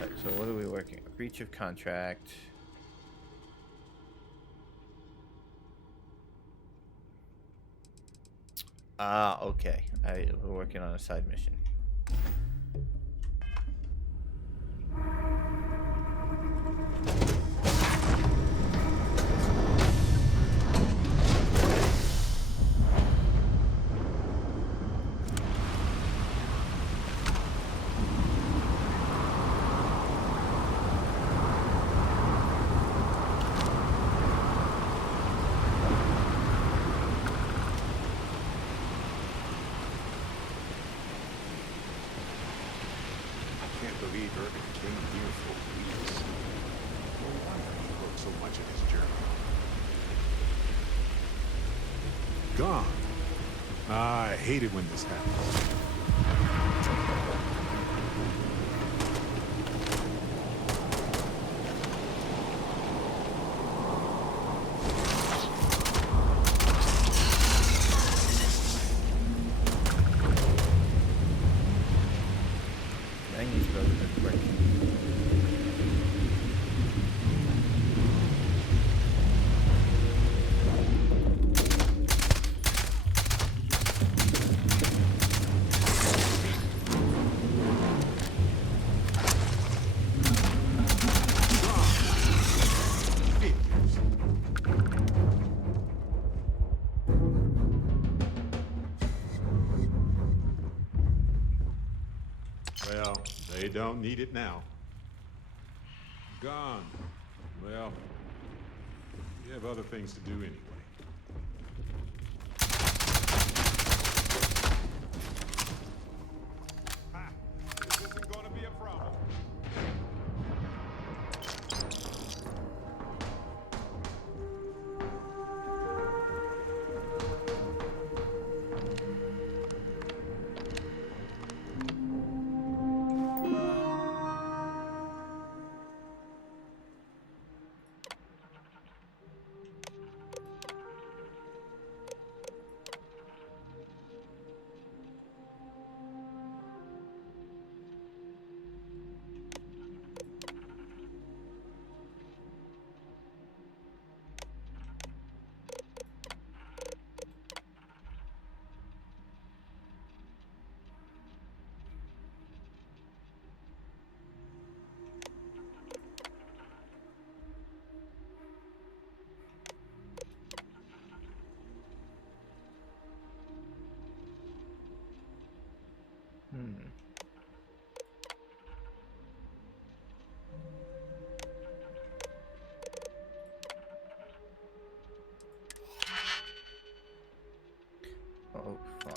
Alright, so what are we working? Breach of contract. Ah, okay. We're working on a side mission. Believe Irving came here for weeks. No wonder he wrote so much of his journal. Gone. I hate it when this happens. Well, they don't need it now. Gone. Well, we have other things to do anyway. Ha! This isn't gonna be a problem. Oh, fun.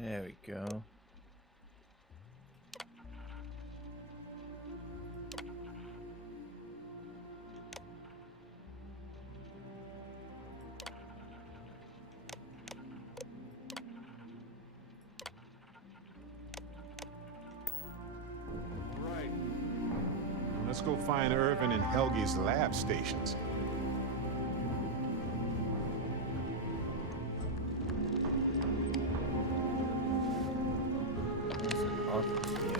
There we go. All right. Let's go find Irvin and Helge's lab stations. There's an office here.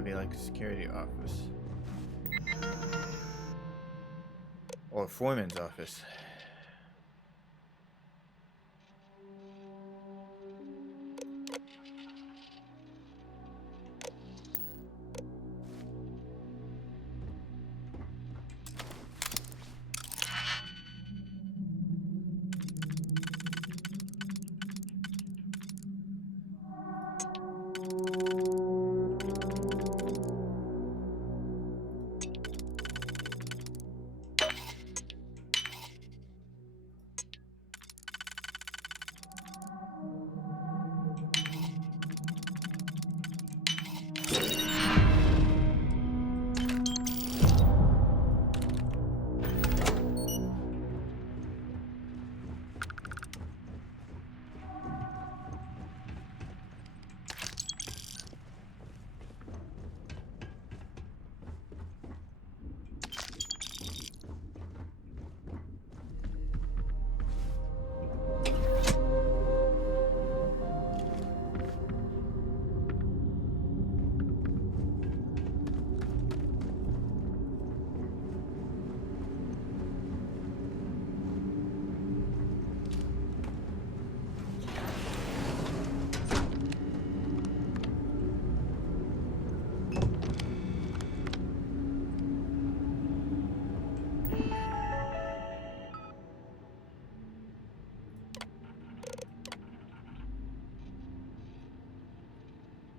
gotta be like a security office. Or a foreman's office.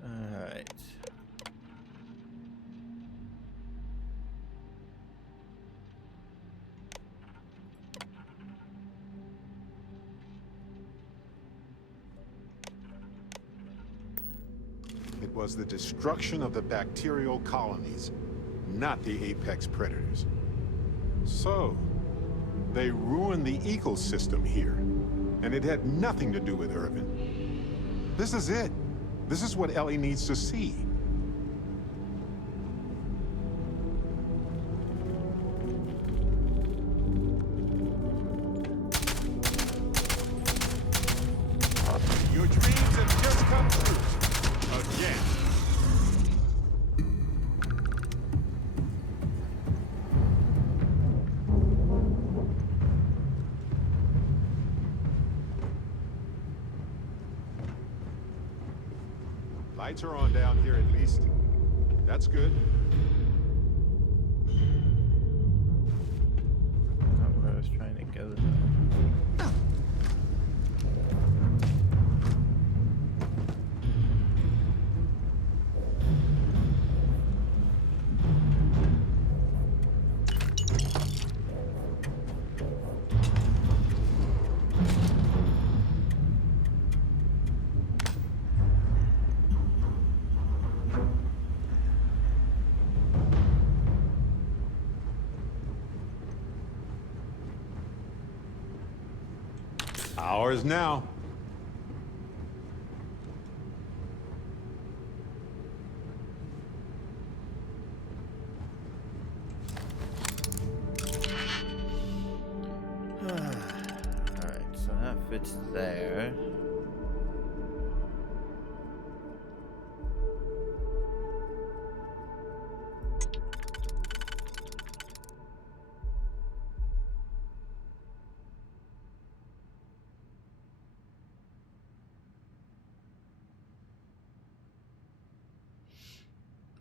Alright. It was the destruction of the bacterial colonies, not the apex predators. So, they ruined the ecosystem here, and it had nothing to do with Irvin. This is it. This is what Ellie needs to see. Your dreams have just come true. Again. Lights are on down here at least. That's good. Not where I was trying to go though. Ours now. Alright, so that fits there.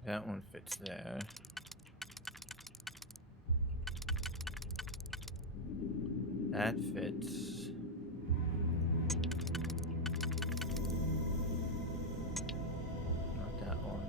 That one fits there. That fits. Not that one.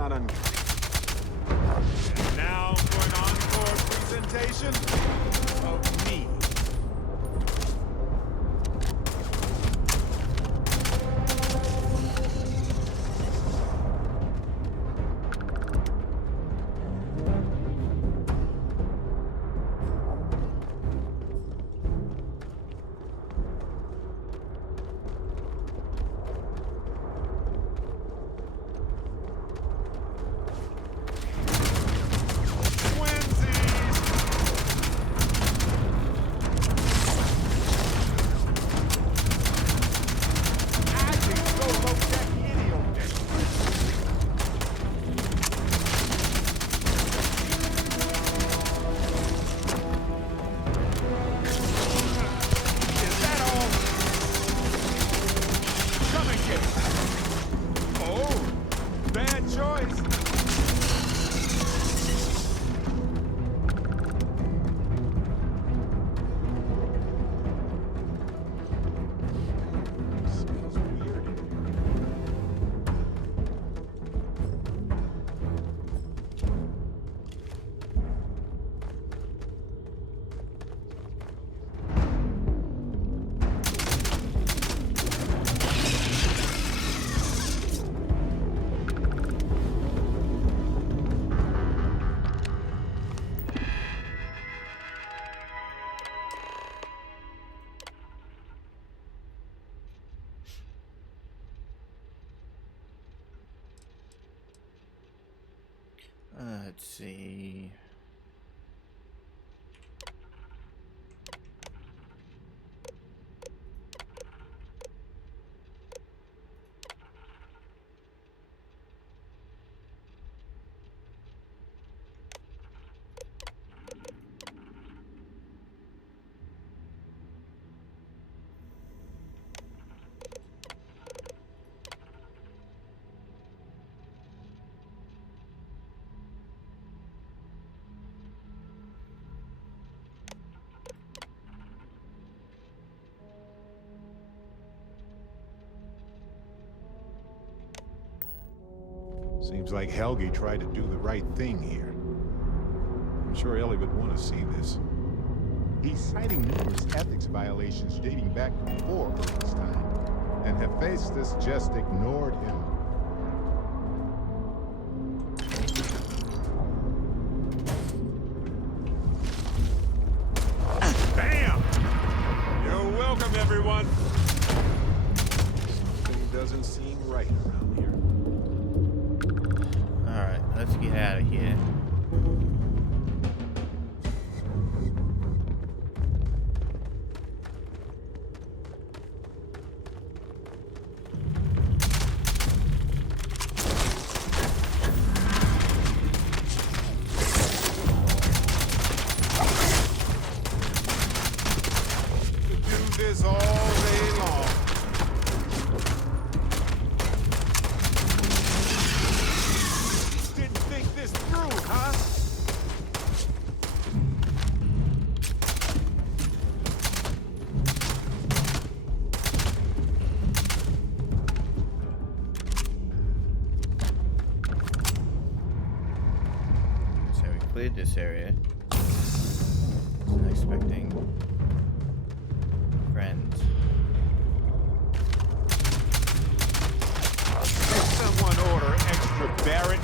not uncommon. And now for an encore presentation of me. Let's see. Seems like Helge tried to do the right thing here. I'm sure Ellie would want to see this. He's citing numerous ethics violations dating back before Earth's time, and Hephaestus just ignored him. Bam! You're welcome, everyone. Something doesn't seem right around here. Alright, let's get out of here. Do this all day long. Didn't think this through, huh? So we cleared this area. Wasn't expecting friends. Did someone order extra Barrett?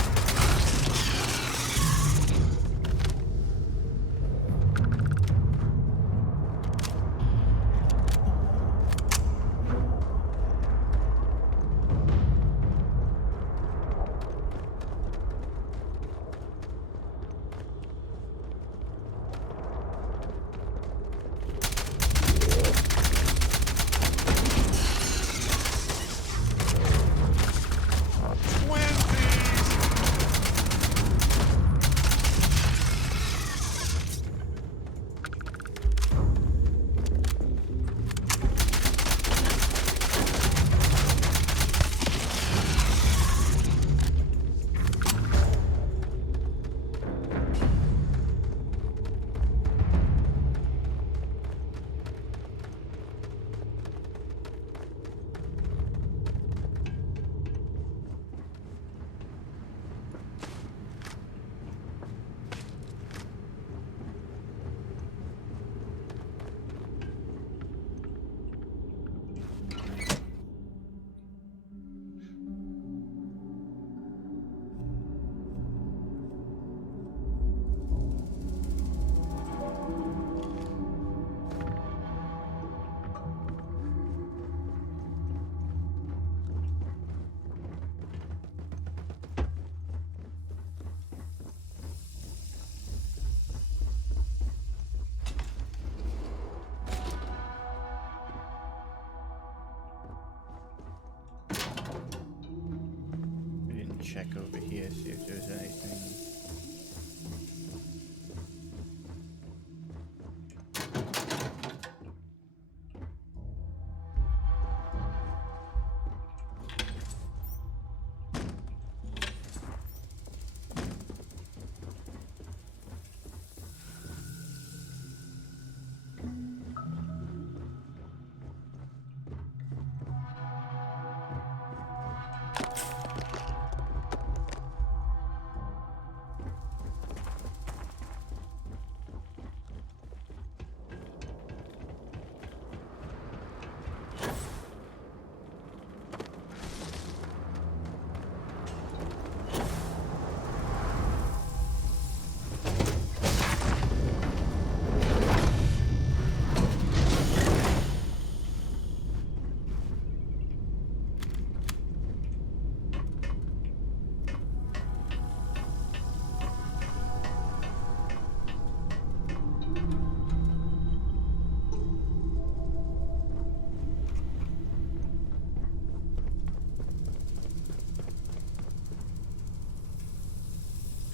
check over here, see if there's anything.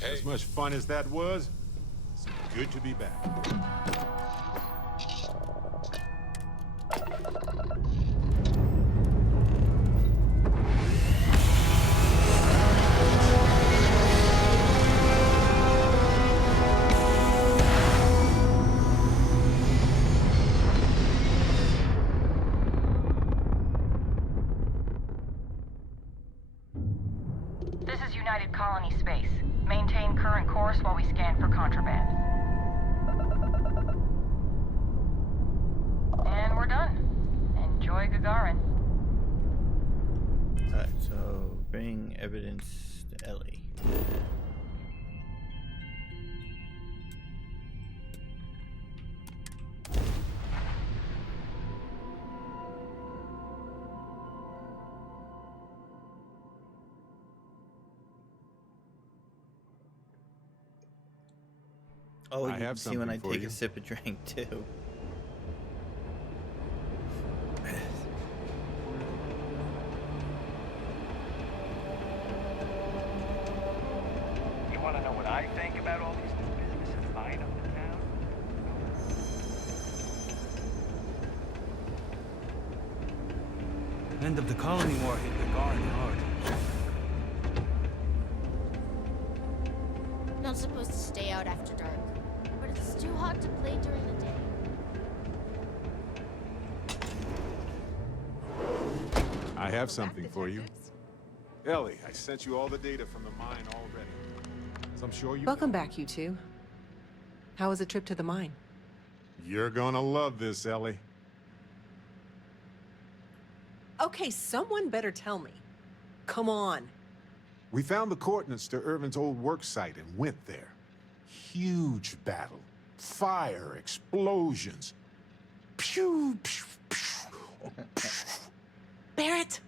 As much fun as that was, it's good to be back. This is United Colony Space. Maintain current course while we scan for contraband. And we're done. Enjoy Gagarin. Alright, so bring evidence to Ellie. Oh, you can see when I take a sip of drink too. You want to know what I think about all these new businesses buying up in town? End of the colony war hit Gagarin hard. Not supposed to stay out after dark, but it's too hot to play during the day. I have something for you. Ellie, I sent you all the data from the mine already. So I'm sure you... Welcome back, you two. How was the trip to the mine? You're gonna love this, Ellie. Okay, someone better tell me. Come on. We found the coordinates to Irvin's old work site and went there. Huge battle. Fire, explosions. Pew, pew, pew. Barrett,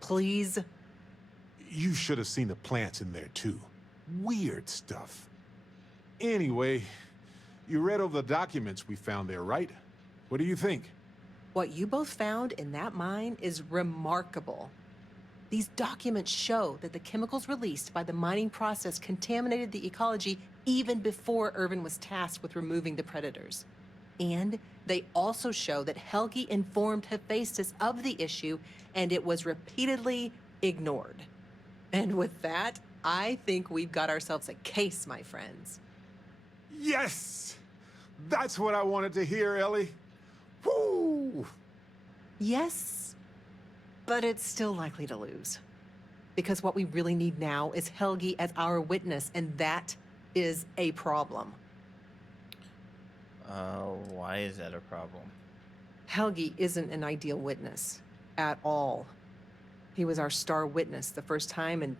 please. You should have seen the plants in there, too. Weird stuff. Anyway, you read over the documents we found there, right? What do you think? What you both found in that mine is remarkable. These documents show that the chemicals released by the mining process contaminated the ecology even before Irvin was tasked with removing the predators. And they also show that Helgi informed Hephaestus of the issue, and it was repeatedly ignored. And with that, I think we've got ourselves a case, my friends. Yes! That's what I wanted to hear, Ellie. Woo! Yes, but it's still likely to lose. Because what we really need now is Helgi as our witness, and that is a problem. Why is that a problem? Helgi isn't an ideal witness at all. He was our star witness the first time, and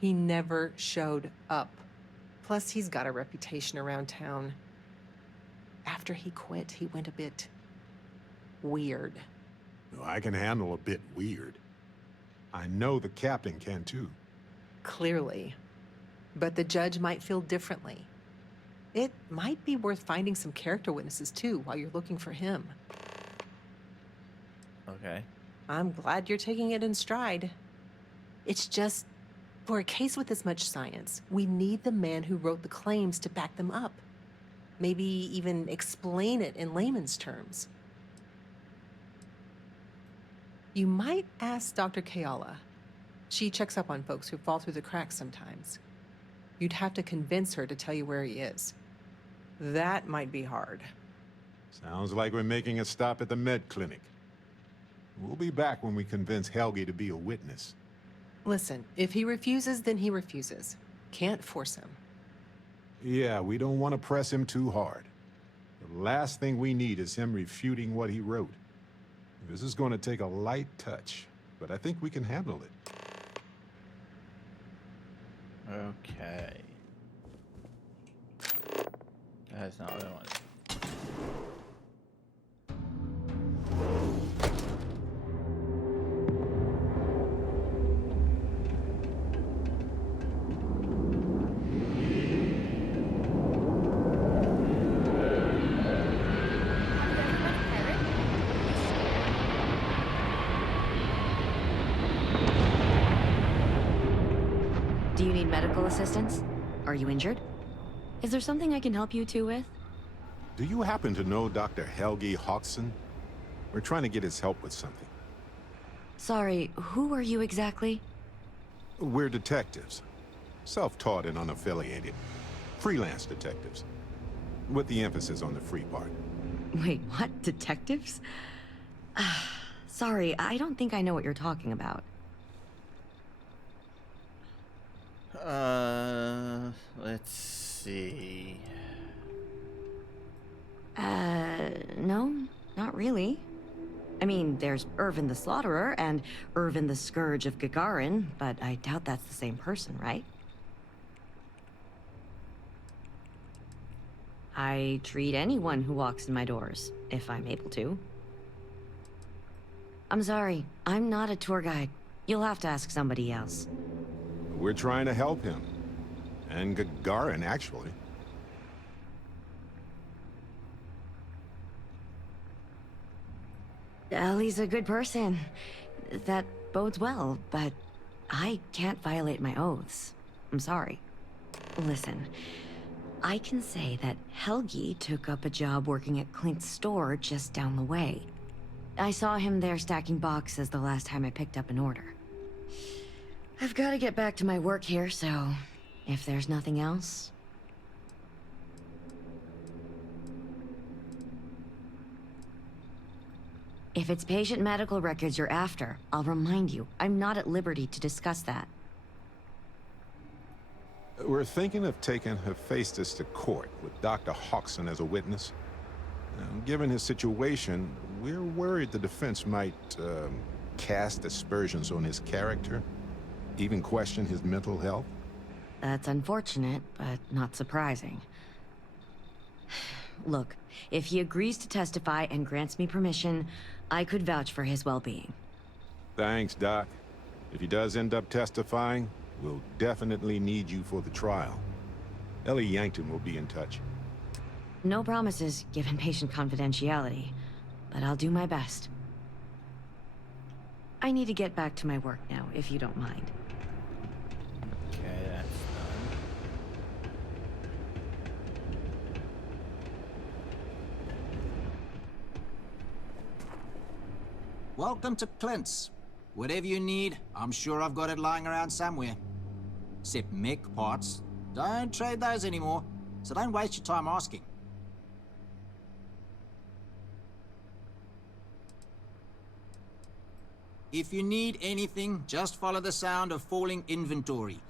he never showed up. Plus, he's got a reputation around town. After he quit, he went a bit weird. No, I can handle a bit weird. I know the captain can too. Clearly. But the judge might feel differently. It might be worth finding some character witnesses too while you're looking for him. Okay. I'm glad you're taking it in stride. It's just For a case with this much science, we need the man who wrote the claims to back them up. Maybe even explain it in layman's terms. You might ask Dr. Kayala. She checks up on folks who fall through the cracks sometimes. You'd have to convince her to tell you where he is. That might be hard. Sounds like we're making a stop at the med clinic. We'll be back when we convince Helgi to be a witness. Listen, if he refuses, then he refuses. Can't force him. Yeah, we don't want to press him too hard. The last thing we need is him refuting what he wrote. This is going to take a light touch, but I think we can handle it. Okay. That's not what I wanted. Do you need medical assistance? Are you injured? Is there something I can help you two with? Do you happen to know Dr. Helgi Hodgson? We're trying to get his help with something. Sorry, who are you exactly? We're detectives. Self-taught and unaffiliated. Freelance detectives. With the emphasis on the free part. Wait, what? Detectives? Sorry, I don't think I know what you're talking about. Let's see. No, not really. I mean, there's Irvin the Slaughterer and Irvin the Scourge of Gagarin, but I doubt that's the same person, right? I treat anyone who walks in my doors, if I'm able to. I'm sorry, I'm not a tour guide. You'll have to ask somebody else. We're trying to help him. And Gagarin, actually. Ellie's a good person. That bodes well, but I can't violate my oaths. I'm sorry. Listen, I can say that Helgi took up a job working at Clint's store just down the way. I saw him there stacking boxes the last time I picked up an order. I've got to get back to my work here, so if there's nothing else... If it's patient medical records you're after, I'll remind you, I'm not at liberty to discuss that. We're thinking of taking Hephaestus to court with Dr. Hodgson as a witness. Now, given his situation, we're worried the defense might, cast aspersions on his character, even question his mental health. That's unfortunate, but not surprising. Look, if he agrees to testify and grants me permission, I could vouch for his well-being. Thanks, Doc. If he does end up testifying, we'll definitely need you for the trial. Ellie Yankton will be in touch. No promises, given patient confidentiality, but I'll do my best. I need to get back to my work now, if you don't mind. Okay, that's done. Welcome to Clint's. Whatever you need, I'm sure I've got it lying around somewhere. Except mech parts. Don't trade those anymore, so don't waste your time asking. If you need anything, just follow the sound of falling inventory.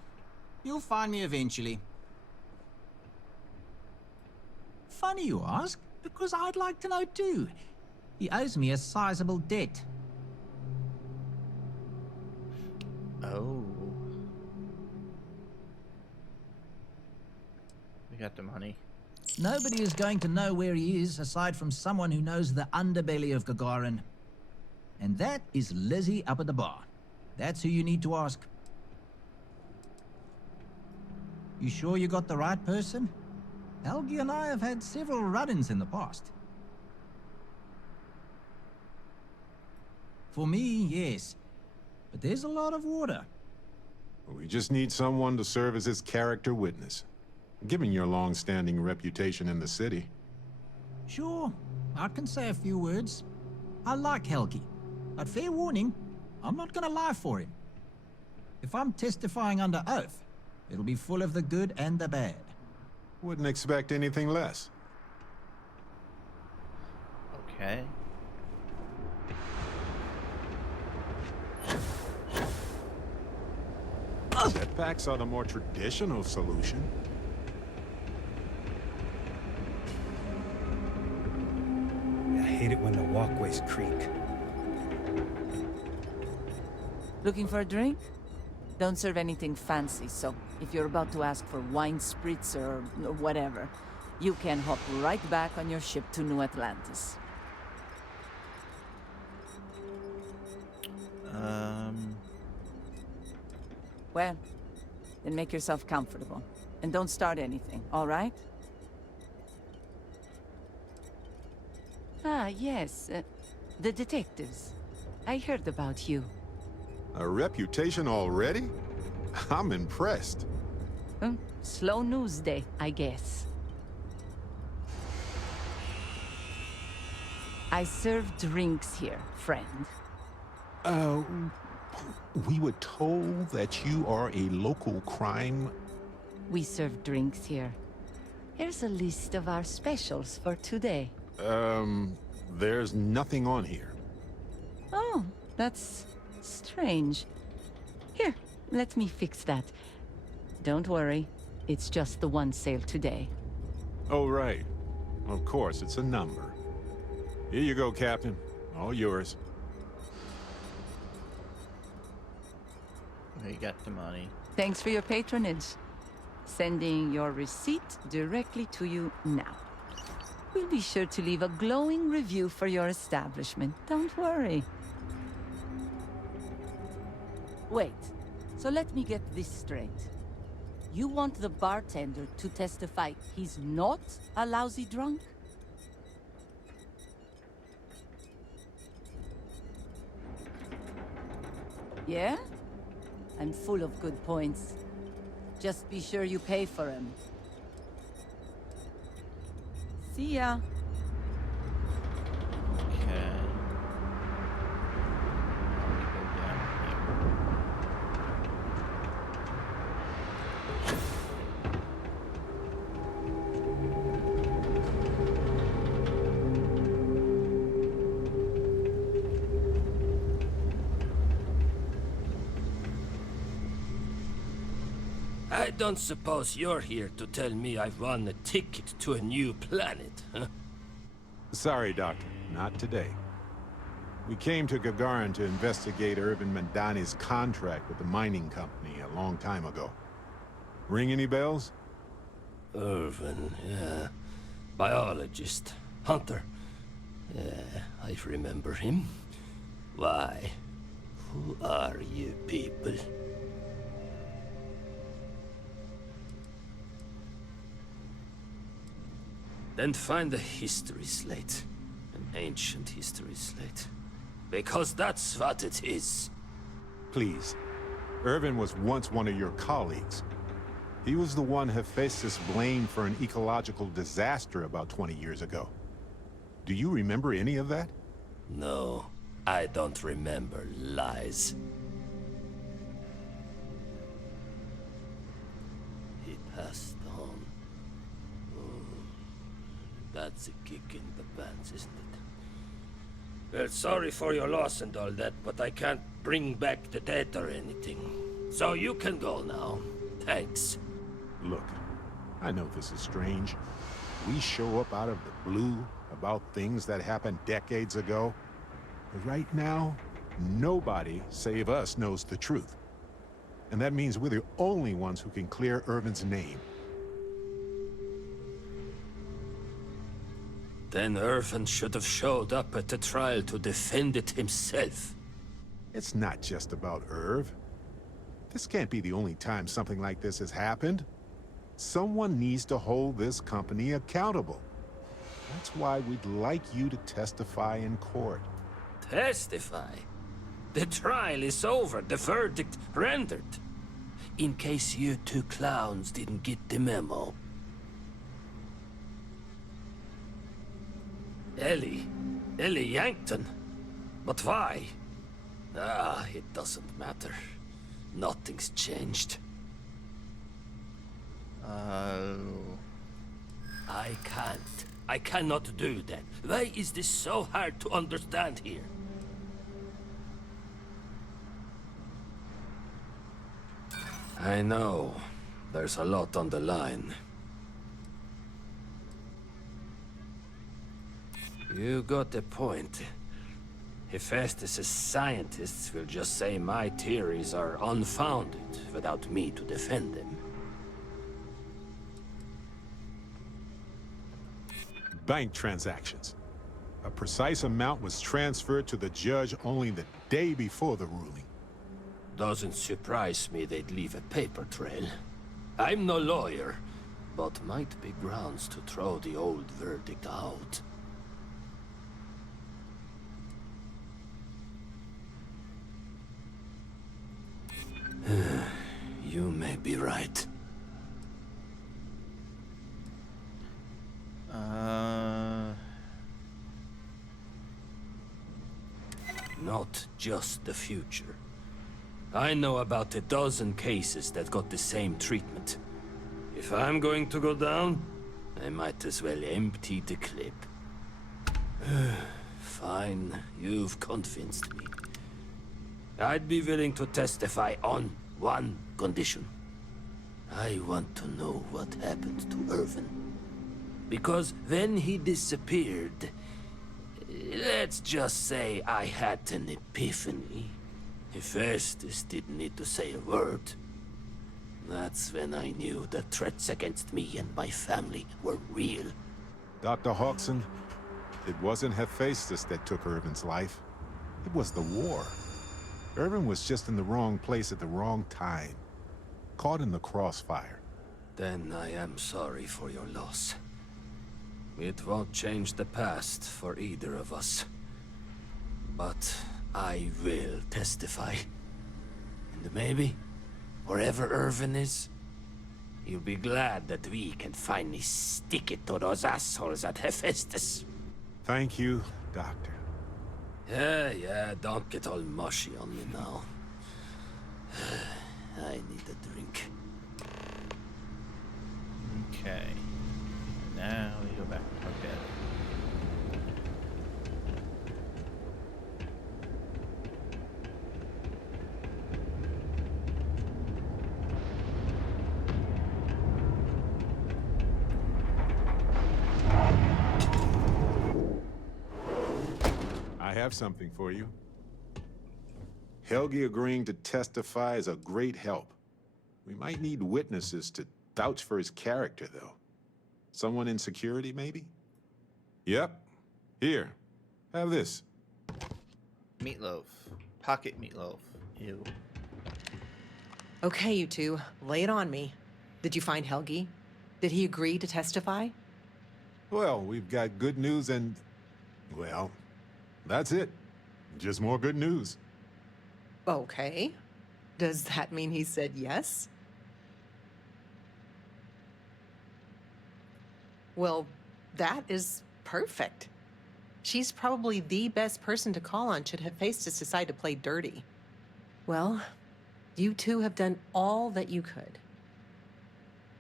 You'll find me eventually. Funny you ask, because I'd like to know too. He owes me a sizable debt. Oh. We got the money. Nobody is going to know where he is aside from someone who knows the underbelly of Gagarin. And that is Lizzie up at the bar. That's who you need to ask. You sure you got the right person? Helgi and I have had several run-ins in the past. For me, yes. But there's a lot of water. We just need someone to serve as his character witness. Given your long-standing reputation in the city. Sure, I can say a few words. I like Helgi, but fair warning, I'm not gonna lie for him. If I'm testifying under oath, it'll be full of the good and the bad. Wouldn't expect anything less. Okay. Setbacks are the more traditional solution. I hate it when the walkways creak. Looking for a drink? Don't serve anything fancy, so if you're about to ask for wine spritz or whatever, you can hop right back on your ship to New Atlantis. Well, then make yourself comfortable. And don't start anything, all right? Ah, yes. The detectives. I heard about you. A reputation already? I'm impressed. Slow news day, I guess. I serve drinks here, friend. We were told that you are a local crime... We serve drinks here. Here's a list of our specials for today. There's nothing on here. Oh, that's strange. Here, let me fix that. Don't worry, it's just the one sale today. Oh, right. Of course, it's a number. Here you go, Captain. All yours. You got the money. Thanks for your patronage. Sending your receipt directly to you now. We'll be sure to leave a glowing review for your establishment. Don't worry. Wait, so let me get this straight. You want the bartender to testify he's not a lousy drunk? Yeah? I'm full of good points. Just be sure you pay for him. See ya. Okay. Let me go down here. I don't suppose you're here to tell me I've won a ticket to a new planet, huh? Sorry, Doctor. Not today. We came to Gagarin to investigate Irvin Mandani's contract with the mining company a long time ago. Ring any bells? Irvin, yeah. Biologist. Hunter. Yeah, I remember him. Why? Who are you people? Then find the history slate. An ancient history slate. Because that's what it is. Please. Irvin was once one of your colleagues. He was the one Hephaestus blamed for an ecological disaster about 20 years ago. Do you remember any of that? No, I don't remember lies. He passed on. That's a kick in the pants, isn't it? Well, sorry for your loss and all that, but I can't bring back the dead or anything. So you can go now. Thanks. Look, I know this is strange. We show up out of the blue about things that happened decades ago. But right now, nobody save us knows the truth. And that means we're the only ones who can clear Irvin's name. Then Irvin should have showed up at the trial to defend it himself. It's not just about Irv. This can't be the only time something like this has happened. Someone needs to hold this company accountable. That's why we'd like you to testify in court. Testify? The trial is over, the verdict rendered. in case you two clowns didn't get the memo. Ellie Yankton? But why? Ah, it doesn't matter. Nothing's changed. I cannot do that. Why is this so hard to understand here? I know. There's a lot on the line. You got a point. Hephaestus' scientists will just say my theories are unfounded without me to defend them. Bank transactions. A precise amount was transferred to the judge only the day before the ruling. Doesn't surprise me they'd leave a paper trail. I'm no lawyer, but might be grounds to throw the old verdict out. You may be right. Not just the future. I know about a dozen cases that got the same treatment. If I'm going to go down, I might as well empty the clip. Fine, you've convinced me. I'd be willing to testify on one condition. I want to know what happened to Irvin. Because when he disappeared, let's just say I had an epiphany. Hephaestus didn't need to say a word. That's when I knew the threats against me and my family were real. Dr. Hodgson, it wasn't Hephaestus that took Irvin's life. It was the war. Irvin was just in the wrong place at the wrong time. Caught in the crossfire. Then I am sorry for your loss. It won't change the past for either of us. But I will testify. And maybe, wherever Irvin is, he'll be glad that we can finally stick it to those assholes at Hephaestus. Thank you, Doctor. Yeah, don't get all mushy on me now. I need a drink. Okay. Now we go back to our bed. I have something for you. Helgi agreeing to testify is a great help. We might need witnesses to vouch for his character, though. Someone in security, maybe? Yep. Here. Have this. Meatloaf. Pocket meatloaf. Ew. Okay, you two, lay it on me. Did you find Helgi? Did he agree to testify? Well, we've got good news and... well, that's it. Just more good news. Okay. Does that mean he said yes? Well, that is perfect. She's probably the best person to call on should Hephaestus decide to play dirty. Well, you two have done all that you could.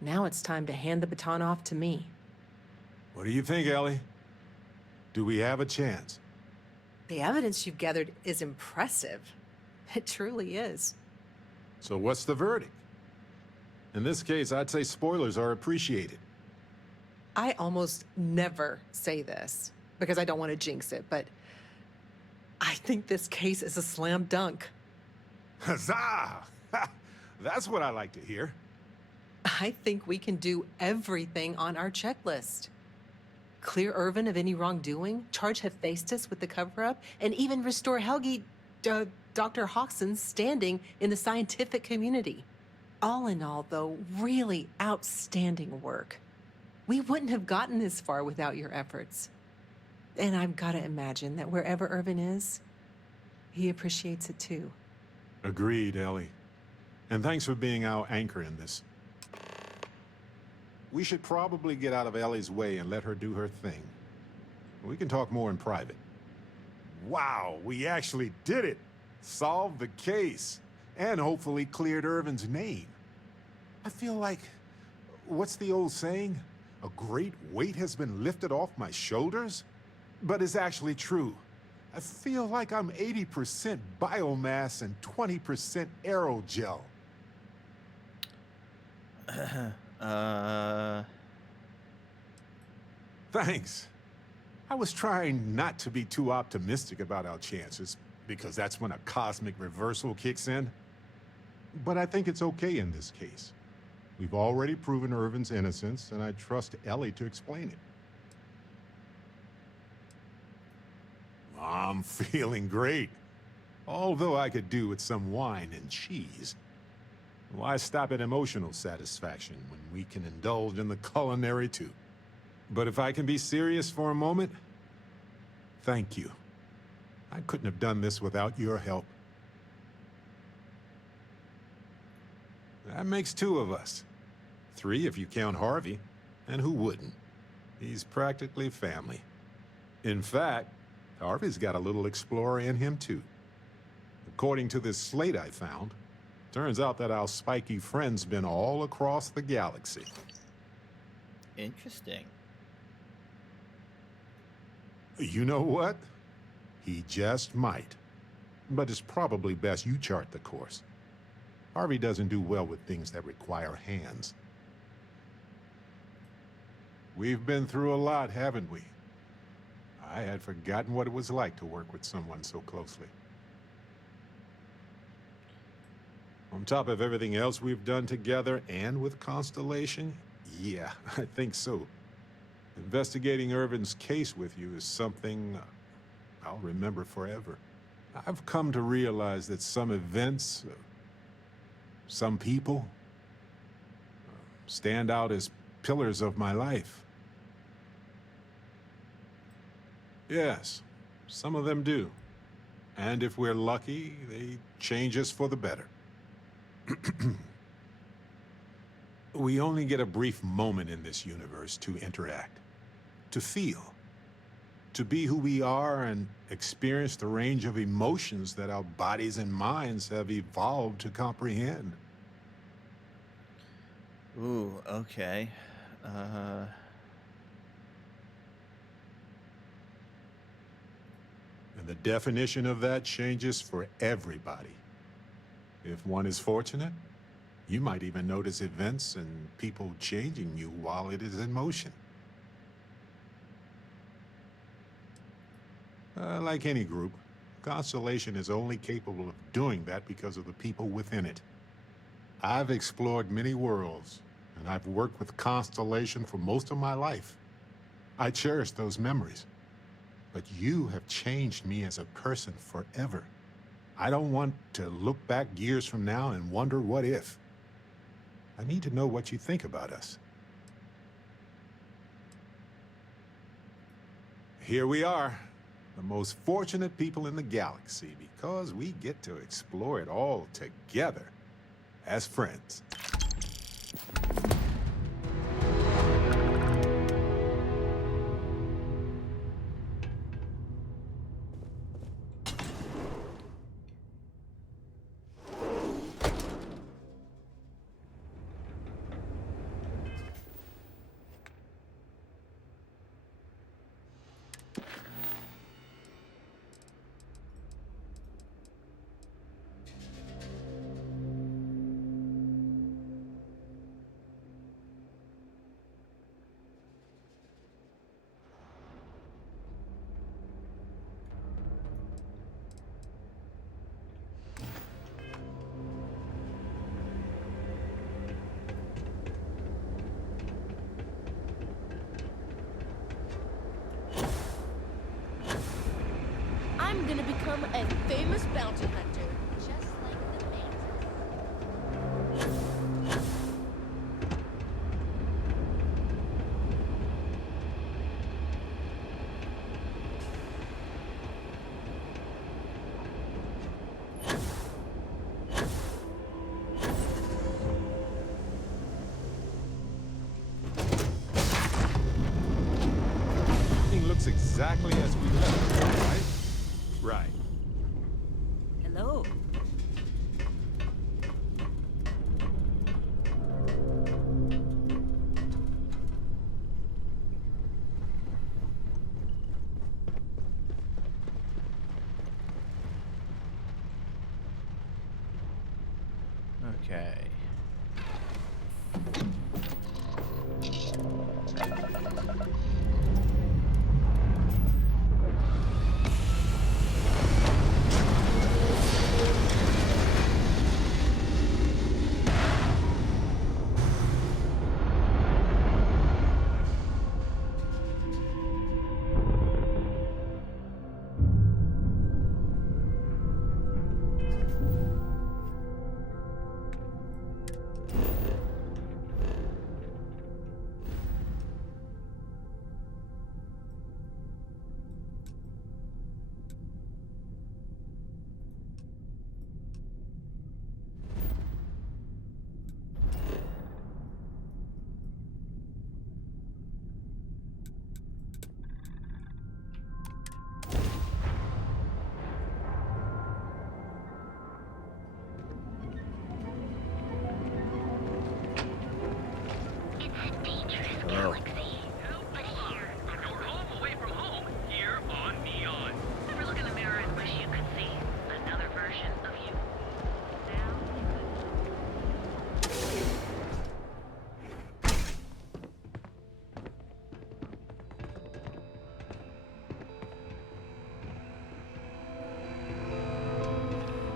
Now it's time to hand the baton off to me. What do you think, Ellie? Do we have a chance? The evidence you've gathered is impressive. It truly is. So what's the verdict? In this case, I'd say spoilers are appreciated. I almost never say this because I don't want to jinx it, but I think this case is a slam dunk. Huzzah! That's what I like to hear. I think we can do everything on our checklist. Clear Irvin of any wrongdoing, charge Hephaestus with the cover-up, and even restore Helgi, Dr. Hodgson's standing in the scientific community. All in all, though, really outstanding work. We wouldn't have gotten this far without your efforts. And I've got to imagine that wherever Irvin is, he appreciates it too. Agreed, Ellie. And thanks for being our anchor in this. We should probably get out of Ellie's way and let her do her thing. We can talk more in private. Wow, we actually did it! Solved the case. And hopefully cleared Irvin's name. I feel like... what's the old saying? A great weight has been lifted off my shoulders? But it's actually true. I feel like I'm 80% biomass and 20% aerogel. Thanks. I was trying not to be too optimistic about our chances, because that's when a cosmic reversal kicks in. But I think it's okay in this case. We've already proven Irvin's innocence, and I trust Ellie to explain it. I'm feeling great. Although I could do with some wine and cheese. Why stop at emotional satisfaction when we can indulge in the culinary too? But if I can be serious for a moment, thank you. I couldn't have done this without your help. That makes 2 of us. 3 if you count Harvey. And who wouldn't? He's practically family. In fact, Harvey's got a little explorer in him too. According to this slate I found, turns out that our spiky friend's been all across the galaxy. Interesting. You know what? He just might. But it's probably best you chart the course. Harvey doesn't do well with things that require hands. We've been through a lot, haven't we? I had forgotten what it was like to work with someone so closely. On top of everything else we've done together and with Constellation, yeah, I think so. Investigating Irvin's case with you is something I'll remember forever. I've come to realize that some events, some people, stand out as pillars of my life. Yes, some of them do. And if we're lucky, they change us for the better. We only get a brief moment in this universe to interact, to feel, to be who we are and experience the range of emotions that our bodies and minds have evolved to comprehend. Ooh, okay. And the definition of that changes for everybody. If one is fortunate, you might even notice events and people changing you while it is in motion. Like any group, Constellation is only capable of doing that because of the people within it. I've explored many worlds, and I've worked with Constellation for most of my life. I cherish those memories. But you have changed me as a person forever. I don't want to look back years from now and wonder what if. I need to know what you think about us. Here we are, the most fortunate people in the galaxy, because we get to explore it all together as friends. I'm gonna become a famous bounty hunter, just like the Mantis. Right. Hello. Okay. Hello.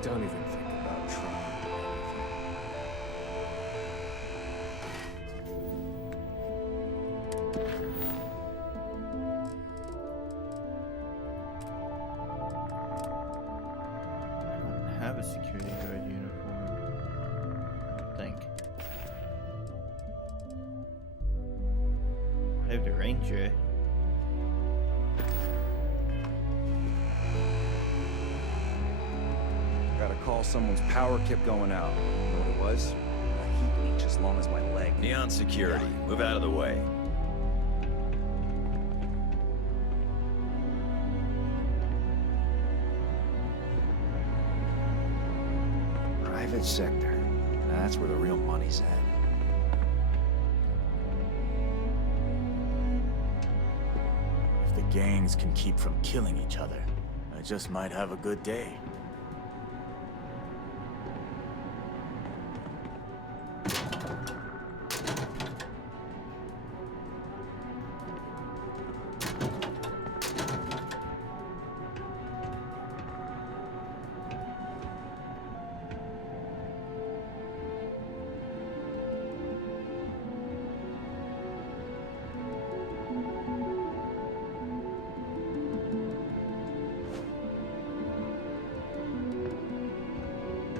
Don't even think about trying I don't have a security guard uniform. I don't think. I have the ranger. Gotta call, someone's power kept going out. You know what it was? A heat leech as long as my leg. Neon security. Move out of the way. Private sector. That's where the real money's at. If the gangs can keep from killing each other, I just might have a good day.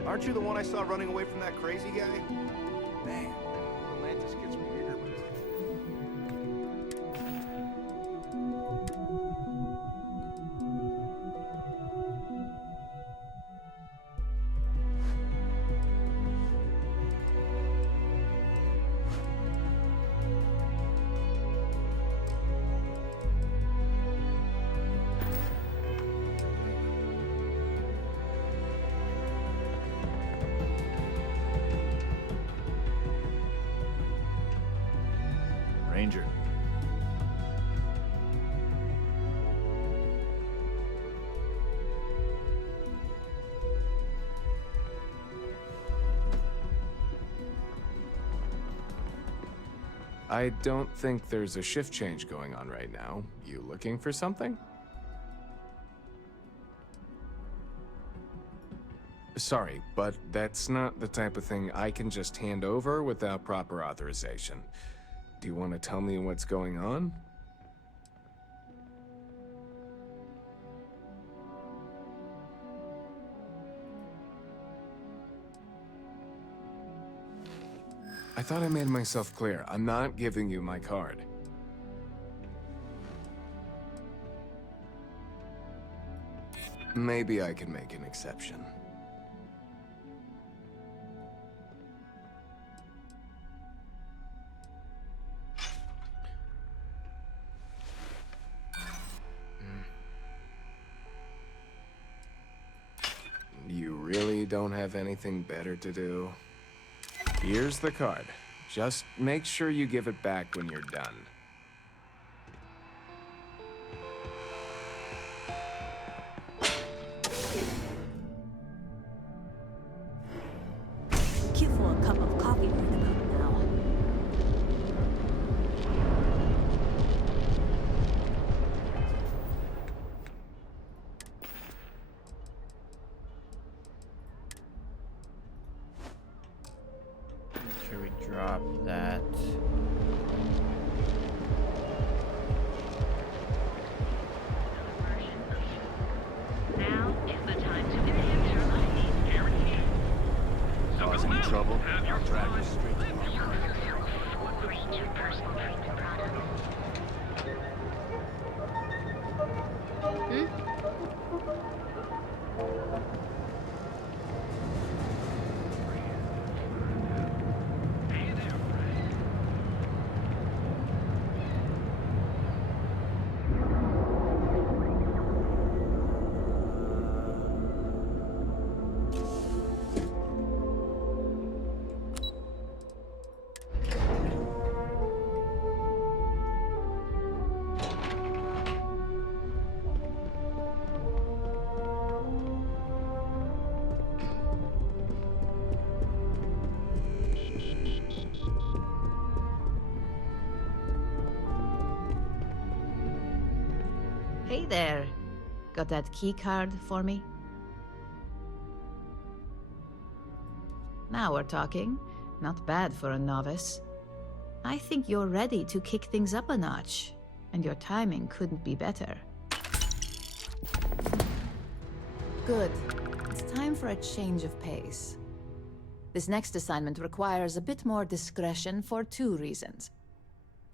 Aren't you the one I saw running away from that crazy guy? Man, Atlantis gets weirder with it. Ranger. I don't think there's a shift change going on right now. You looking for something? Sorry, but that's not the type of thing I can just hand over without proper authorization. Do you want to tell me what's going on? I thought I made myself clear. I'm not giving you my card. Maybe I can make an exception. you don't have anything better to do? Here's the card. Just make sure you give it back when you're done. Cue for a cup of coffee right about now. Make sure we drop that. Now is the time to enhance your life. Guaranteed. Cause any trouble, I'll drag you straight to my apartment. Full range of personal treatment products. Hey there. Got that key card for me? Now we're talking. Not bad for a novice. I think you're ready to kick things up a notch, and your timing couldn't be better. Good. It's time for a change of pace. This next assignment requires a bit more discretion for 2 reasons.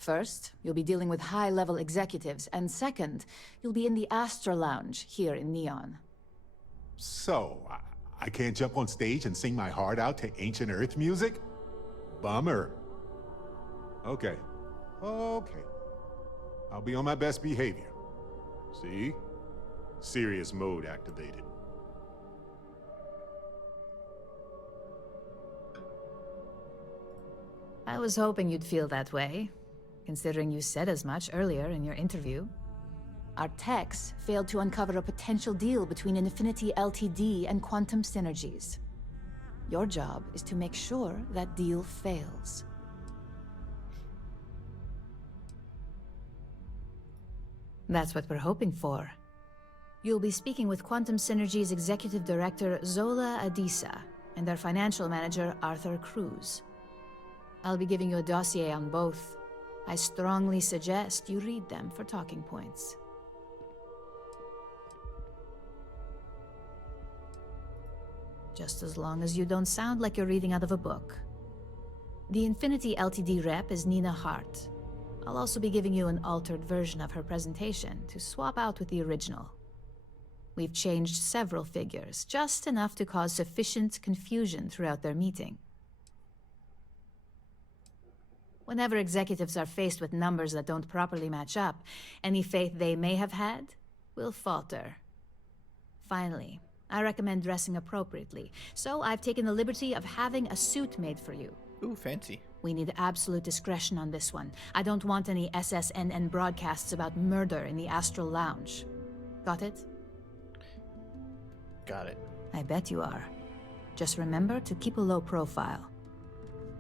First, you'll be dealing with high-level executives, and second, you'll be in the Astra Lounge here in Neon. So, I can't jump on stage and sing my heart out to ancient Earth music? Bummer. Okay. Okay. I'll be on my best behavior. See? Serious mode activated. I was hoping you'd feel that way, considering you said as much earlier in your interview. Our techs failed to uncover a potential deal between Infinity Ltd. And Quantum Synergies. Your job is to make sure that deal fails. That's what we're hoping for. You'll be speaking with Quantum Synergy's Executive Director, Zola Adisa, and their financial manager, Arthur Cruz. I'll be giving you a dossier on both. I strongly suggest you read them for talking points. Just as long as you don't sound like you're reading out of a book. The Infinity Ltd. rep is Nina Hart. I'll also be giving you an altered version of her presentation to swap out with the original. We've changed several figures, just enough to cause sufficient confusion throughout their meeting. Whenever executives are faced with numbers that don't properly match up, any faith they may have had will falter. Finally, I recommend dressing appropriately, so I've taken the liberty of having a suit made for you. Ooh, fancy. We need absolute discretion on this one. I don't want any SSNN broadcasts about murder in the Astral Lounge. Got it? Got it. I bet you are. Just remember to keep a low profile.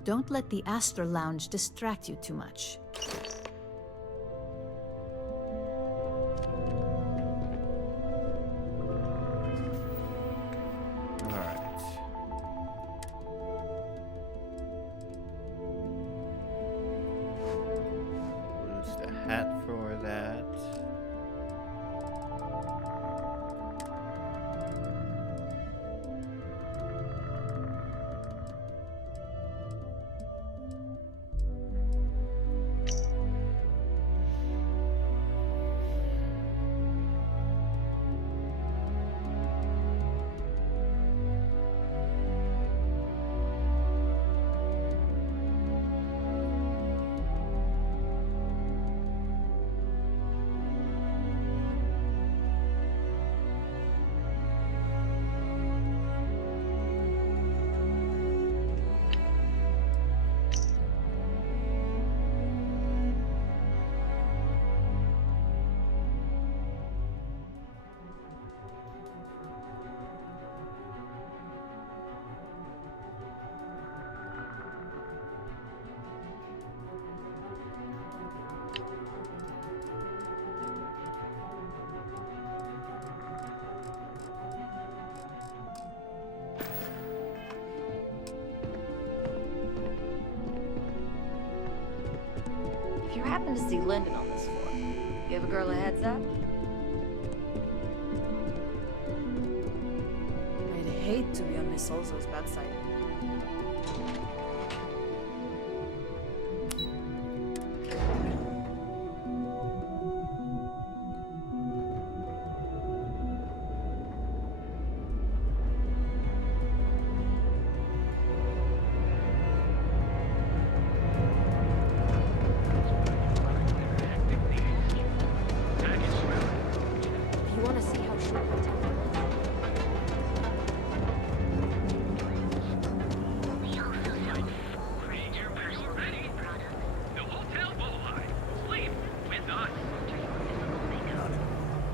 Don't let the Astral Lounge distract you too much. Hat for that. you happen to see Lyndon on this floor, give a girl a heads up? I'd hate to be on Miss Olzo's bad side. You want to see how short my temper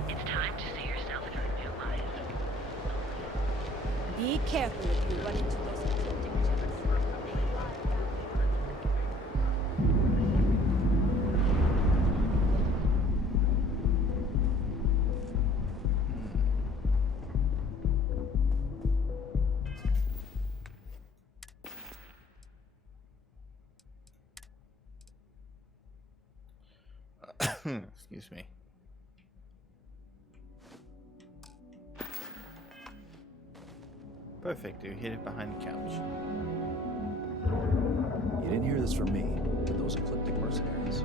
It's time to see yourself through new eyes. Be careful if you run into those ecliptic Excuse me. Perfect, you hid it behind the couch. You didn't hear this from me, but those ecliptic mercenaries.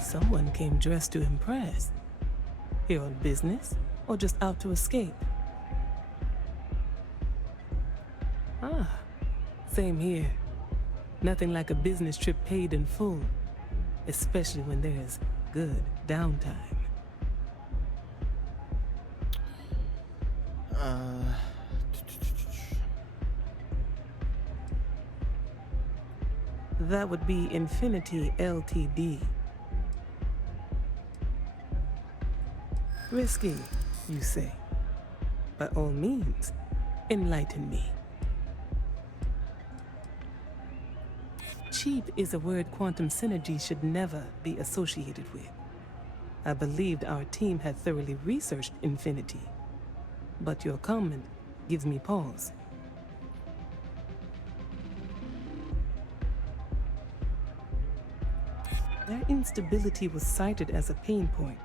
Someone came dressed to impress. Here on business, or just out to escape? Ah, same here. Nothing like a business trip paid in full, especially when there's good downtime. That would be Infinity Ltd. Risky, you say? By all means, enlighten me. Cheap is a word quantum synergy should never be associated with. I believed our team had thoroughly researched Infinity, but your comment gives me pause. Their instability was cited as a pain point,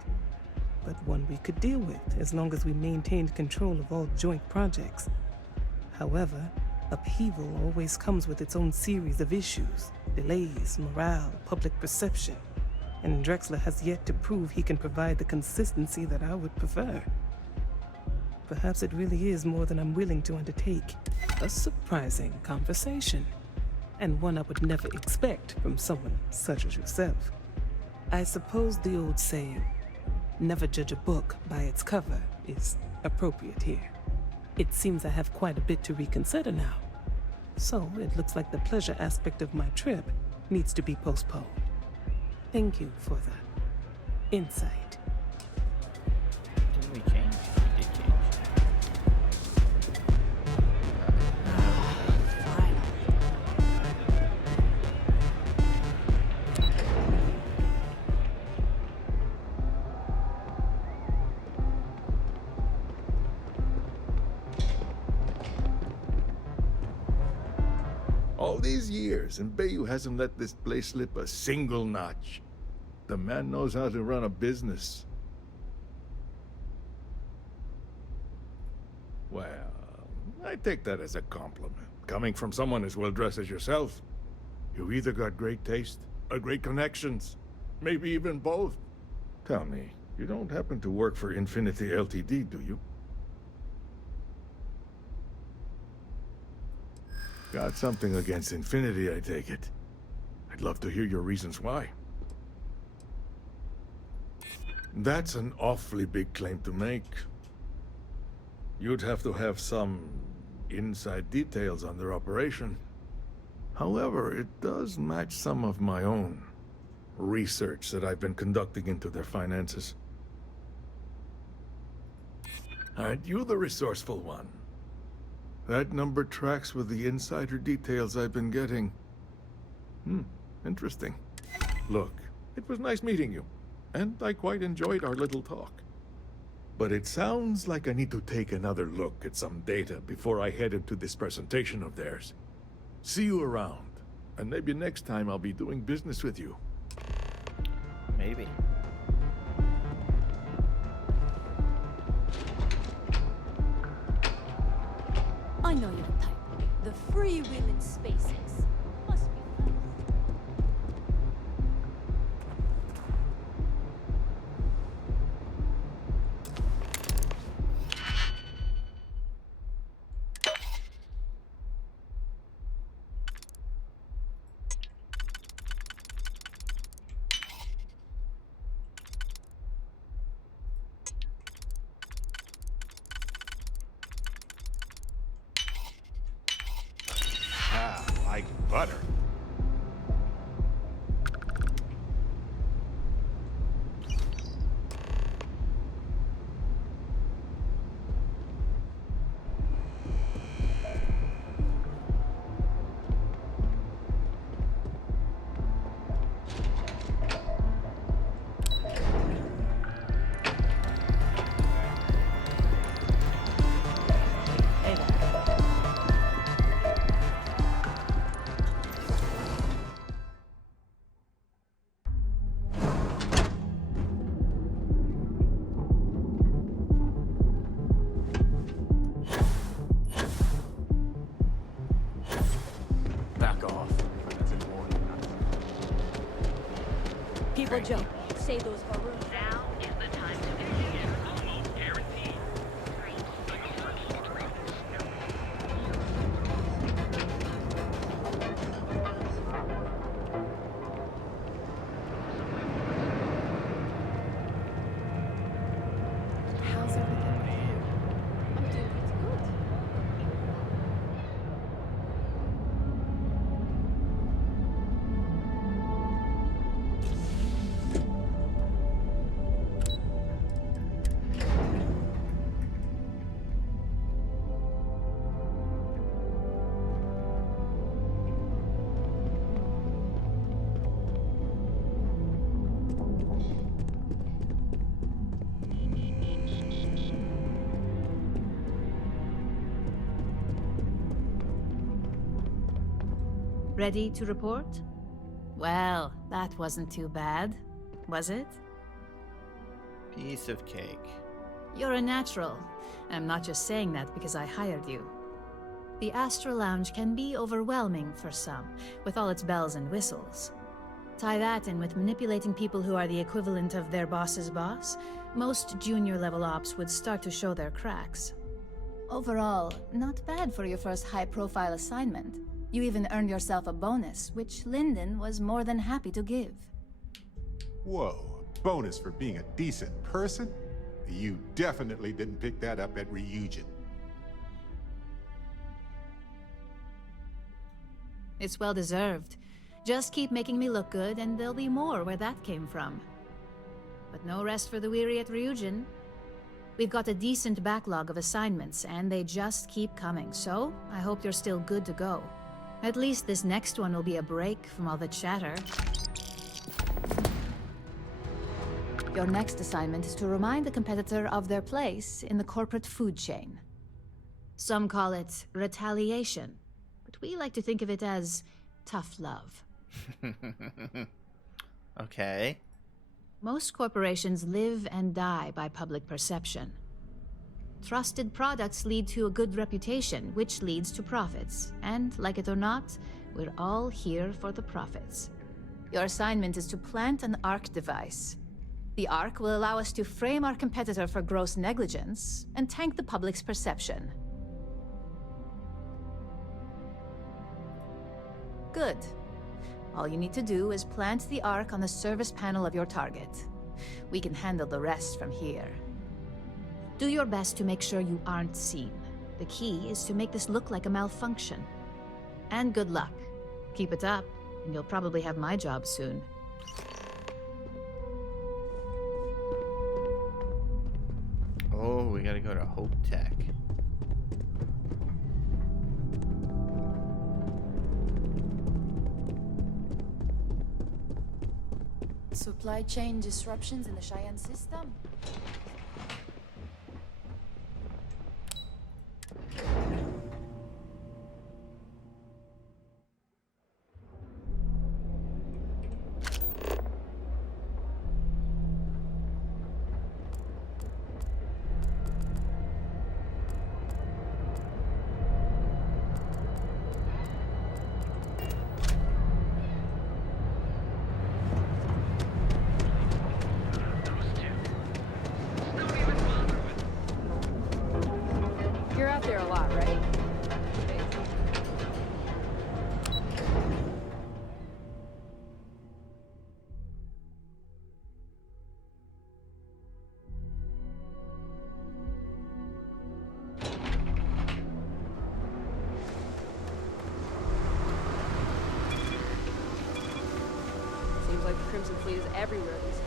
but one we could deal with as long as we maintained control of all joint projects. However, upheaval always comes with its own series of issues, delays, morale, public perception, and Drexler has yet to prove he can provide the consistency that I would prefer. Perhaps it really is more than I'm willing to undertake. A surprising conversation, and one I would never expect from someone such as yourself. I suppose the old saying, never judge a book by its cover, is appropriate here. It seems I have quite a bit to reconsider now. So it looks like the pleasure aspect of my trip needs to be postponed. Thank you for that insight. Didn't we change? We did change. All these years, and Bayou hasn't let this place slip a single notch. The man knows how to run a business. Well, I take that as a compliment. Coming from someone as well-dressed as yourself. You've either got great taste or great connections. Maybe even both. Tell me, you don't happen to work for Infinity Ltd, do you? Got something against Infinity, I take it. I'd love to hear your reasons why. That's an awfully big claim to make. You'd have to have some inside details on their operation. However, it does match some of my own research that I've been conducting into their finances. Aren't you the resourceful one? That number tracks with the insider details I've been getting. Interesting. Look, it was nice meeting you, and I quite enjoyed our little talk. But it sounds like I need to take another look at some data before I head into this presentation of theirs. See you around, and maybe next time I'll be doing business with you. Maybe. I know your type. The free will in spaces. Must be fun. Like butter. People joke. Say those balloons. Now is the time to begin. Almost guaranteed. How's everything with you? I'm doing pretty good. Ready to report? Well, that wasn't too bad, was it? Piece of cake. You're a natural. I'm not just saying that because I hired you. The Astral Lounge can be overwhelming for some, with all its bells and whistles. Tie that in with manipulating people who are the equivalent of their boss's boss, most junior-level ops would start to show their cracks. Overall, not bad for your first high-profile assignment. You even earned yourself a bonus, which Lyndon was more than happy to give. Whoa, bonus for being a decent person? You definitely didn't pick that up at Reunion. It's well-deserved. Just keep making me look good, and there'll be more where that came from. But no rest for the weary at Ryujin. We've got a decent backlog of assignments, and they just keep coming, so I hope you're still good to go. At least this next one will be a break from all the chatter. Your next assignment is to remind the competitor of their place in the corporate food chain. Some call it retaliation, but we like to think of it as tough love. Okay. Most corporations live and die by public perception. Trusted products lead to a good reputation, which leads to profits. And, like it or not, we're all here for the profits. Your assignment is to plant an ARC device. The ARC will allow us to frame our competitor for gross negligence and tank the public's perception. Good. All you need to do is plant the ARC on the service panel of your target. We can handle the rest from here. Do your best to make sure you aren't seen. The key is to make this look like a malfunction. And good luck. Keep it up, and you'll probably have my job soon. Oh, we gotta go to Hope Tech. Supply chain disruptions in the Cheyenne system? You're out there a lot, right? Seems like the Crimson Fleet is everywhere these days.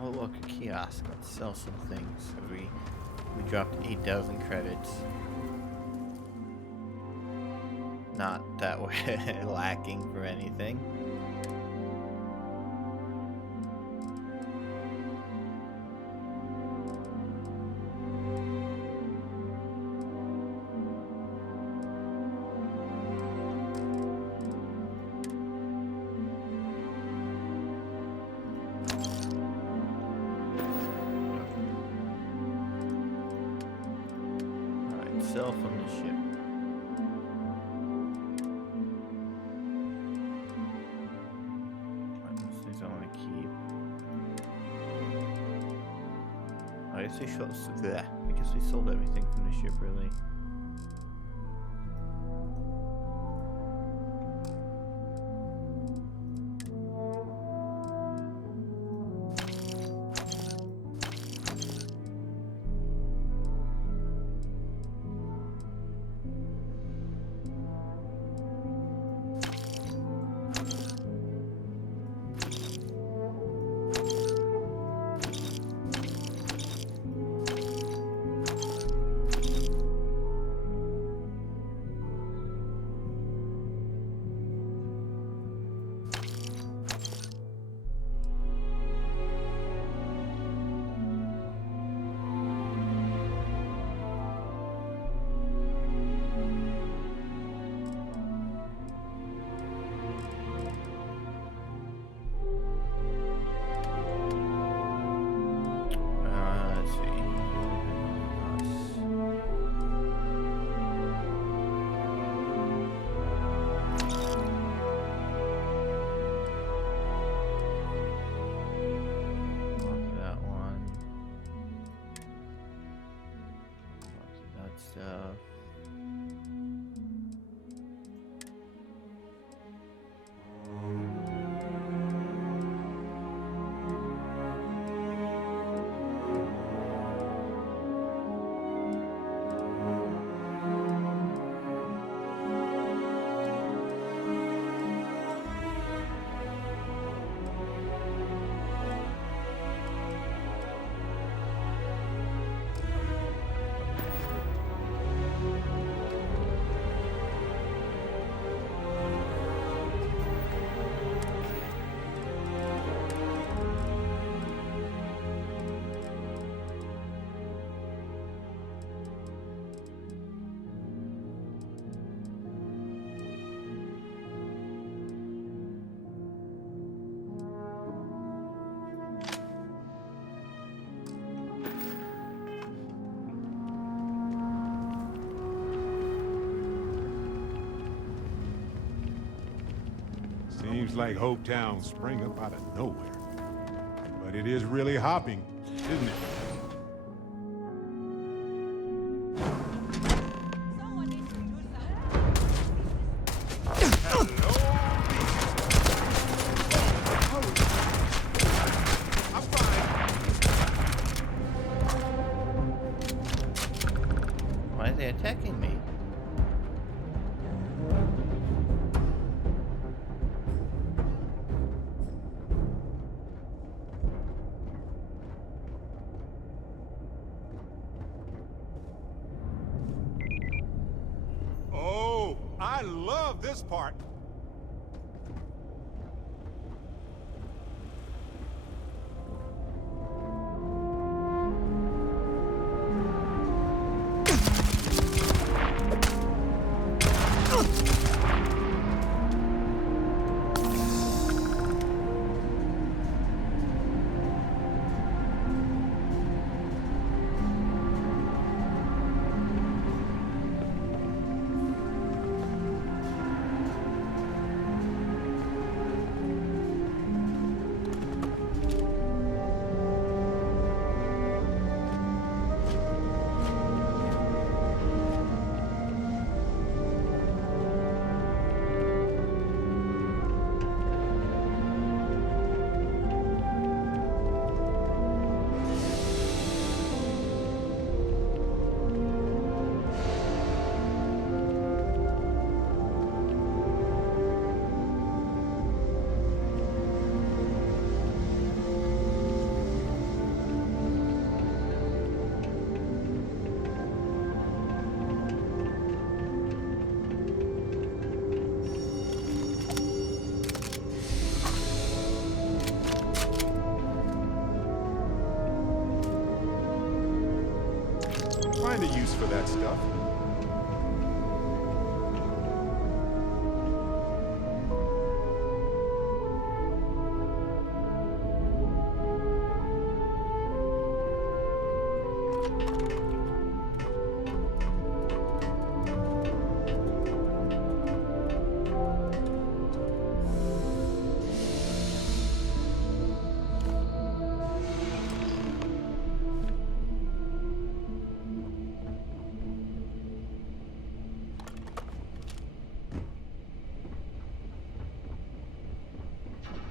Oh look, a kiosk. Let's sell some things. So we dropped 8,000 credits. Not that we're lacking for anything. Sell from the ship. Those things I want to keep. I guess we sold everything from the ship, really. Seems like Hope Town sprang up out of nowhere. But it is really hopping, isn't it? Why are they attacking me? Oh, I love this part. Find a use for that stuff.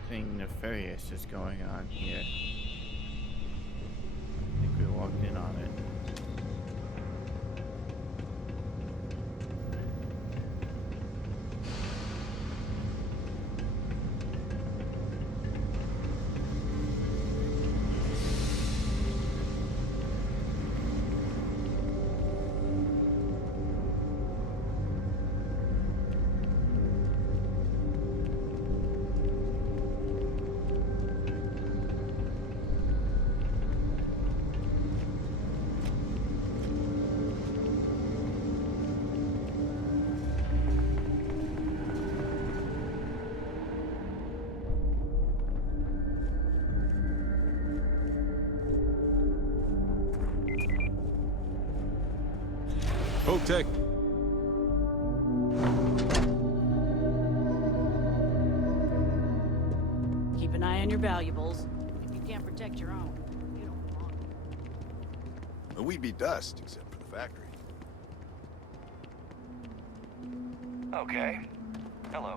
Something nefarious is going on here. I think we walked in on it. Tech. Keep an eye on your valuables. If you can't protect your own, you don't belong. Well, we'd be dust, except for the factory. Okay. Hello.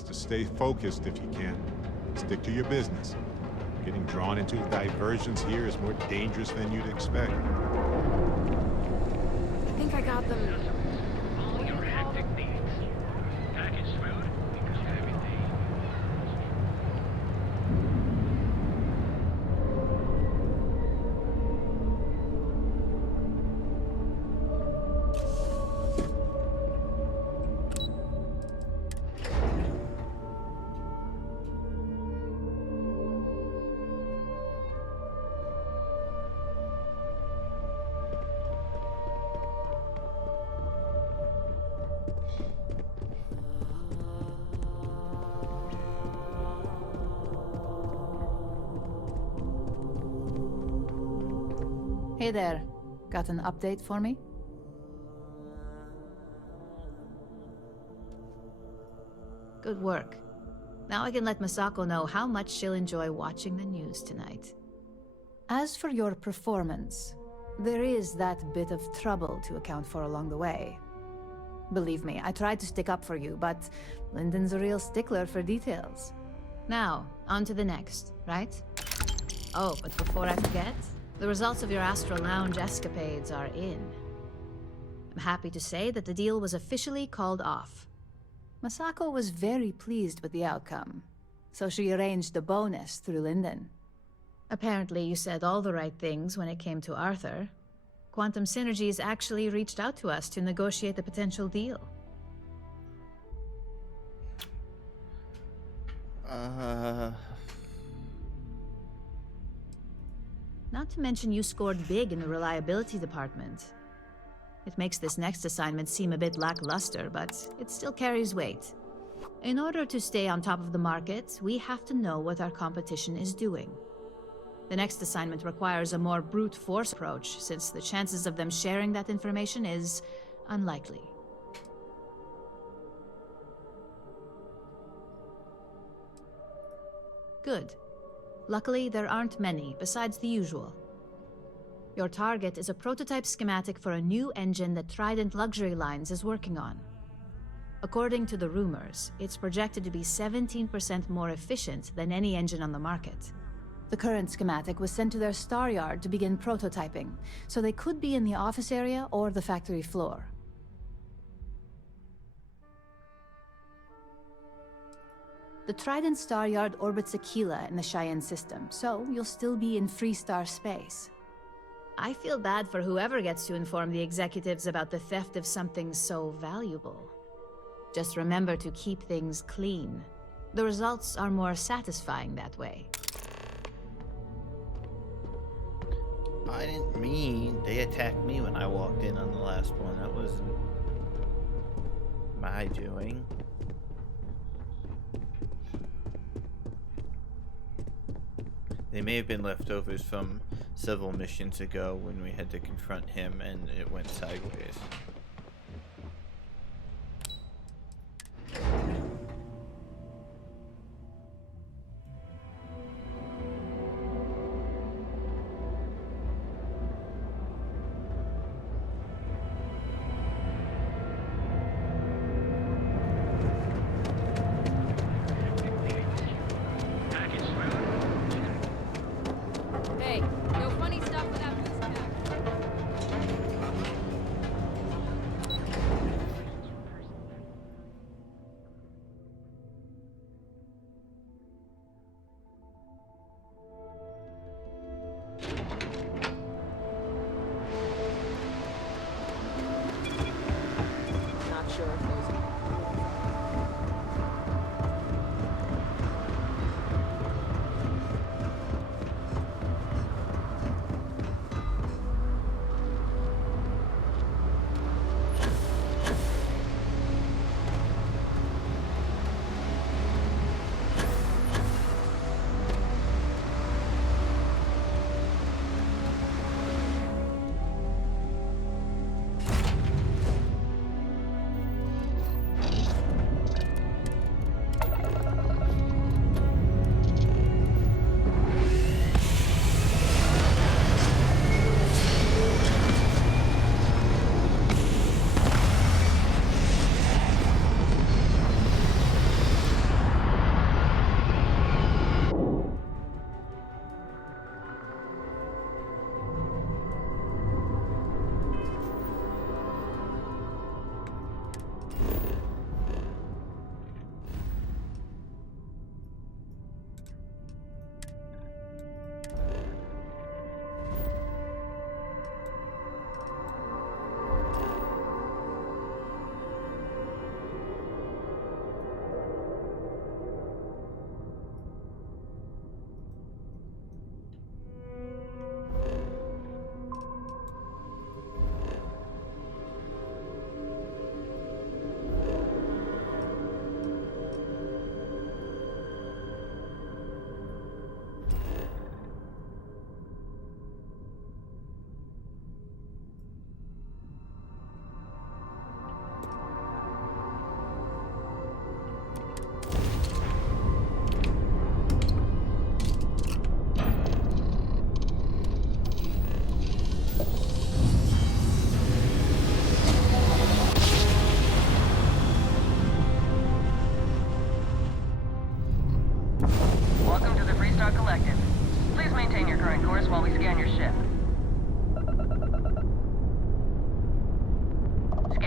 Best to stay focused if you can. Stick to your business. Getting drawn into diversions here is more dangerous than you'd expect. I think I got them. All your hectic needs. Packaged food? We got everything. Hey there. Got an update for me? Good work. Now I can let Masako know how much she'll enjoy watching the news tonight. As for your performance, there is that bit of trouble to account for along the way. Believe me, I tried to stick up for you, but Lyndon's a real stickler for details. Now, on to the next, right? Oh, but before I forget, the results of your Astral Lounge escapades are in. I'm happy to say that the deal was officially called off. Masako was very pleased with the outcome, so she arranged the bonus through Lyndon. Apparently, you said all the right things when it came to Arthur. Quantum Synergies actually reached out to us to negotiate the potential deal. Not to mention you scored big in the reliability department. It makes this next assignment seem a bit lackluster, but it still carries weight. In order to stay on top of the market, we have to know what our competition is doing. The next assignment requires a more brute force approach, since the chances of them sharing that information is unlikely. Good. Luckily, there aren't many, besides the usual. Your target is a prototype schematic for a new engine that Trident Luxury Lines is working on. According to the rumors, it's projected to be 17% more efficient than any engine on the market. The current schematic was sent to their star yard to begin prototyping, so they could be in the office area or the factory floor. The Trident Star Yard orbits Aquila in the Cheyenne system, so you'll still be in free star space. I feel bad for whoever gets to inform the executives about the theft of something so valuable. Just remember to keep things clean. The results are more satisfying that way. I didn't mean they attacked me when I walked in on the last one. That wasn't my doing. They may have been leftovers from several missions ago when we had to confront him and it went sideways. Hey, no funny stuff without music back.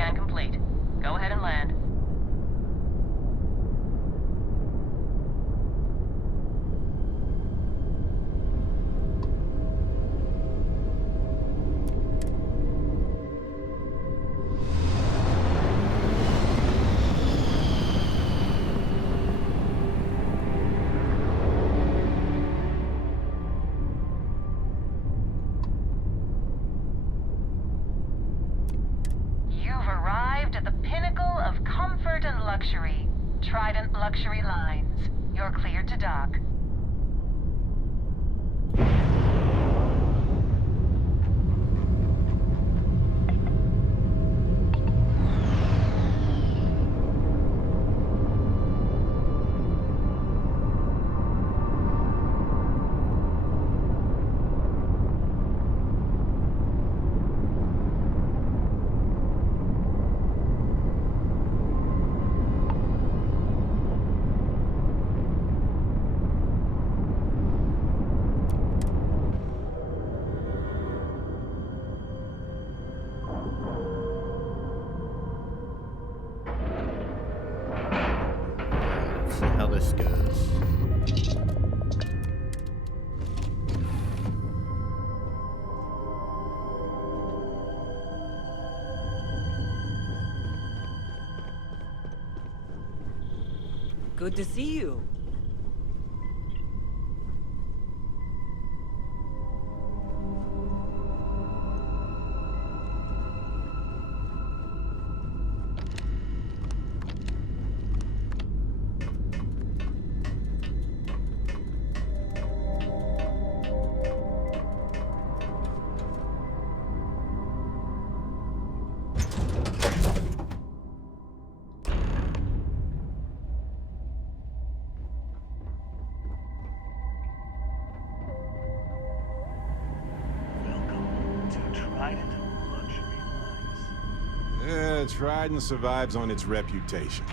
Scan complete. Go ahead and land. You've arrived at the pinnacle of comfort and luxury. Trident Luxury Lines. You're cleared to dock. Let's see how this goes. Good to see you. Trident survives on its reputation.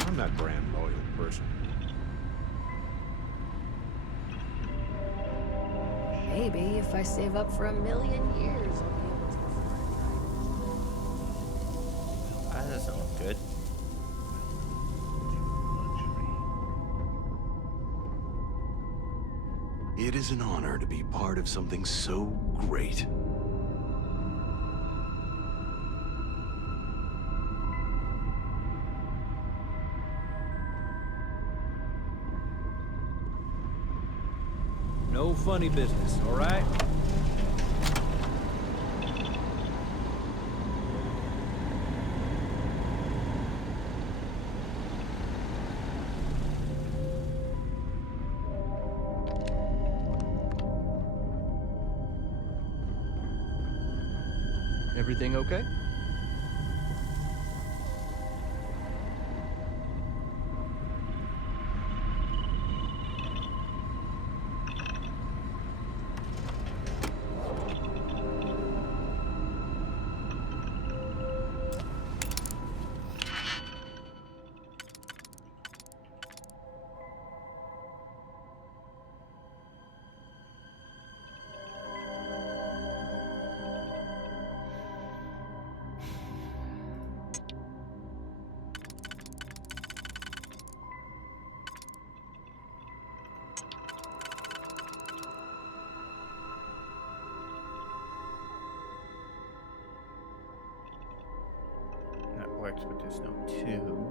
I'm not brand loyal person. Maybe if I save up for 1,000,000 years, I'll be able to. That doesn't look good. It is an honor to be part of something so great. No funny business, all right? Everything okay? That works, but there's no 2.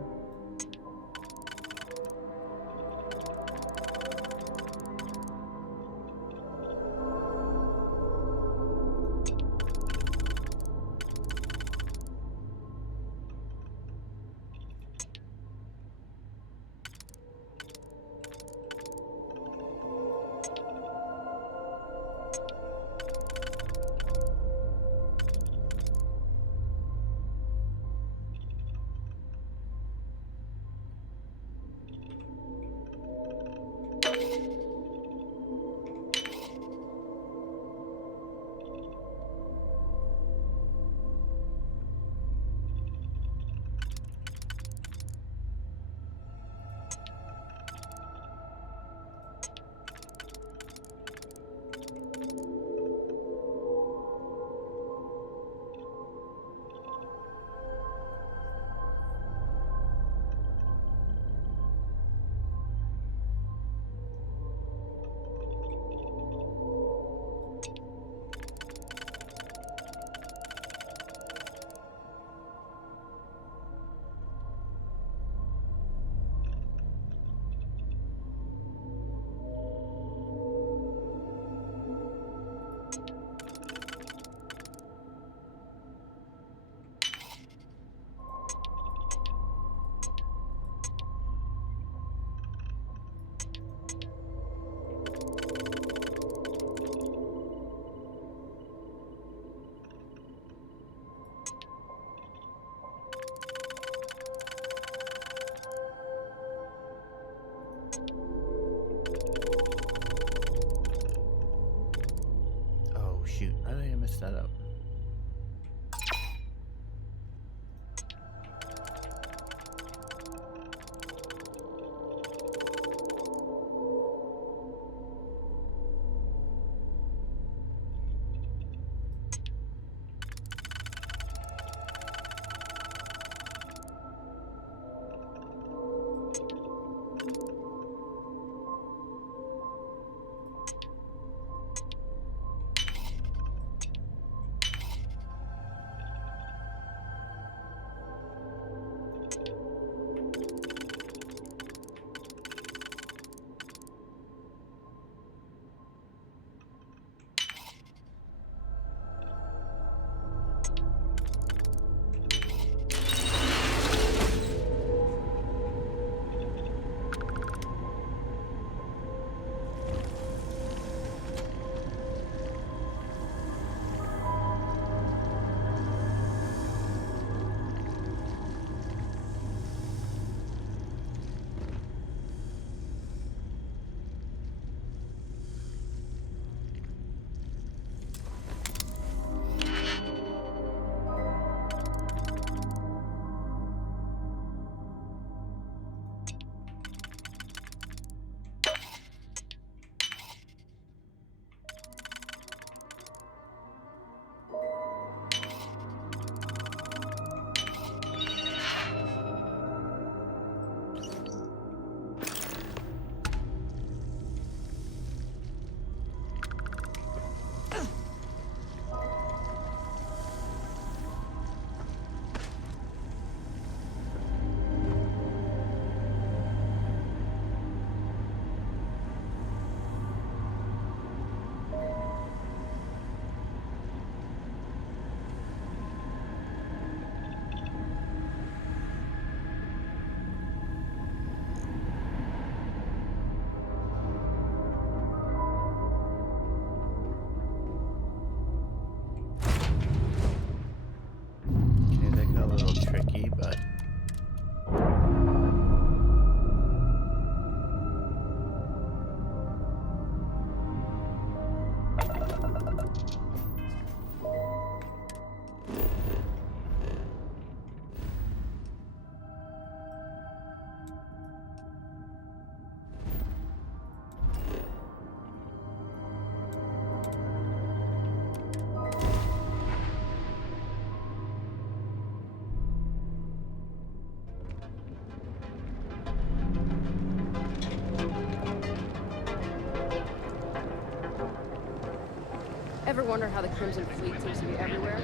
Ever wonder how the Crimson Fleet seems to be everywhere?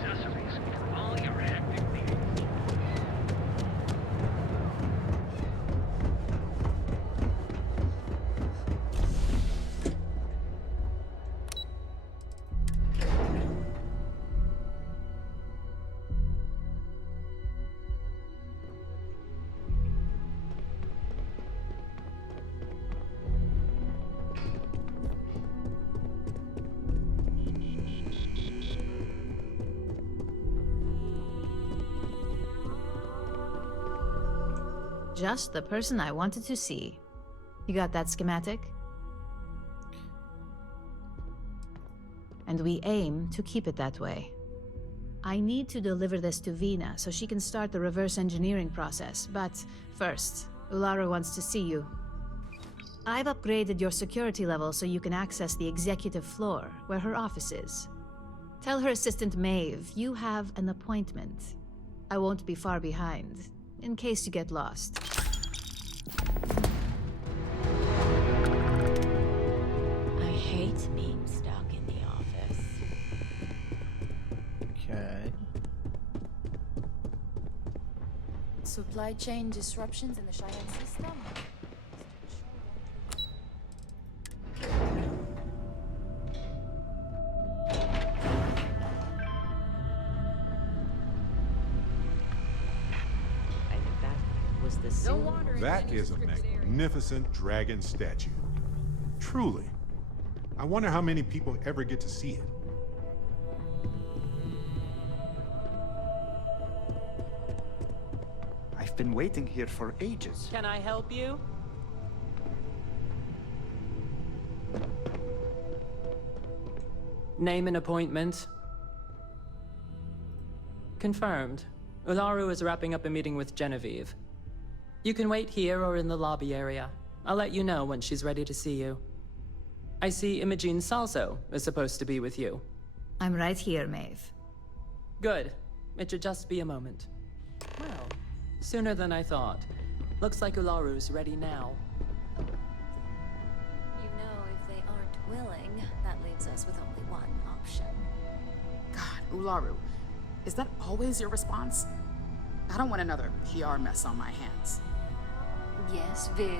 Just the person I wanted to see. You got that schematic? And we aim to keep it that way. I need to deliver this to Vina so she can start the reverse engineering process, but first, Ulara wants to see you. I've upgraded your security level so you can access the executive floor, where her office is. Tell her assistant Maeve you have an appointment. I won't be far behind, in case you get lost. I hate being stuck in the office. Okay. Supply chain disruptions in the Cheyenne system? That is a magnificent dragon statue. Truly. I wonder how many people ever get to see it. I've been waiting here for ages. Can I help you? Name and appointment. Confirmed. Ularu is wrapping up a meeting with Genevieve. You can wait here or in the lobby area. I'll let you know when she's ready to see you. I see Imogene Salso is supposed to be with you. I'm right here, Maeve. Good. It should just be a moment. Well, sooner than I thought. Looks like Ularu's ready now. You know, if they aren't willing, that leaves us with only one option. God, Ularu, is that always your response? I don't want another PR mess on my hands. Yes, Viv,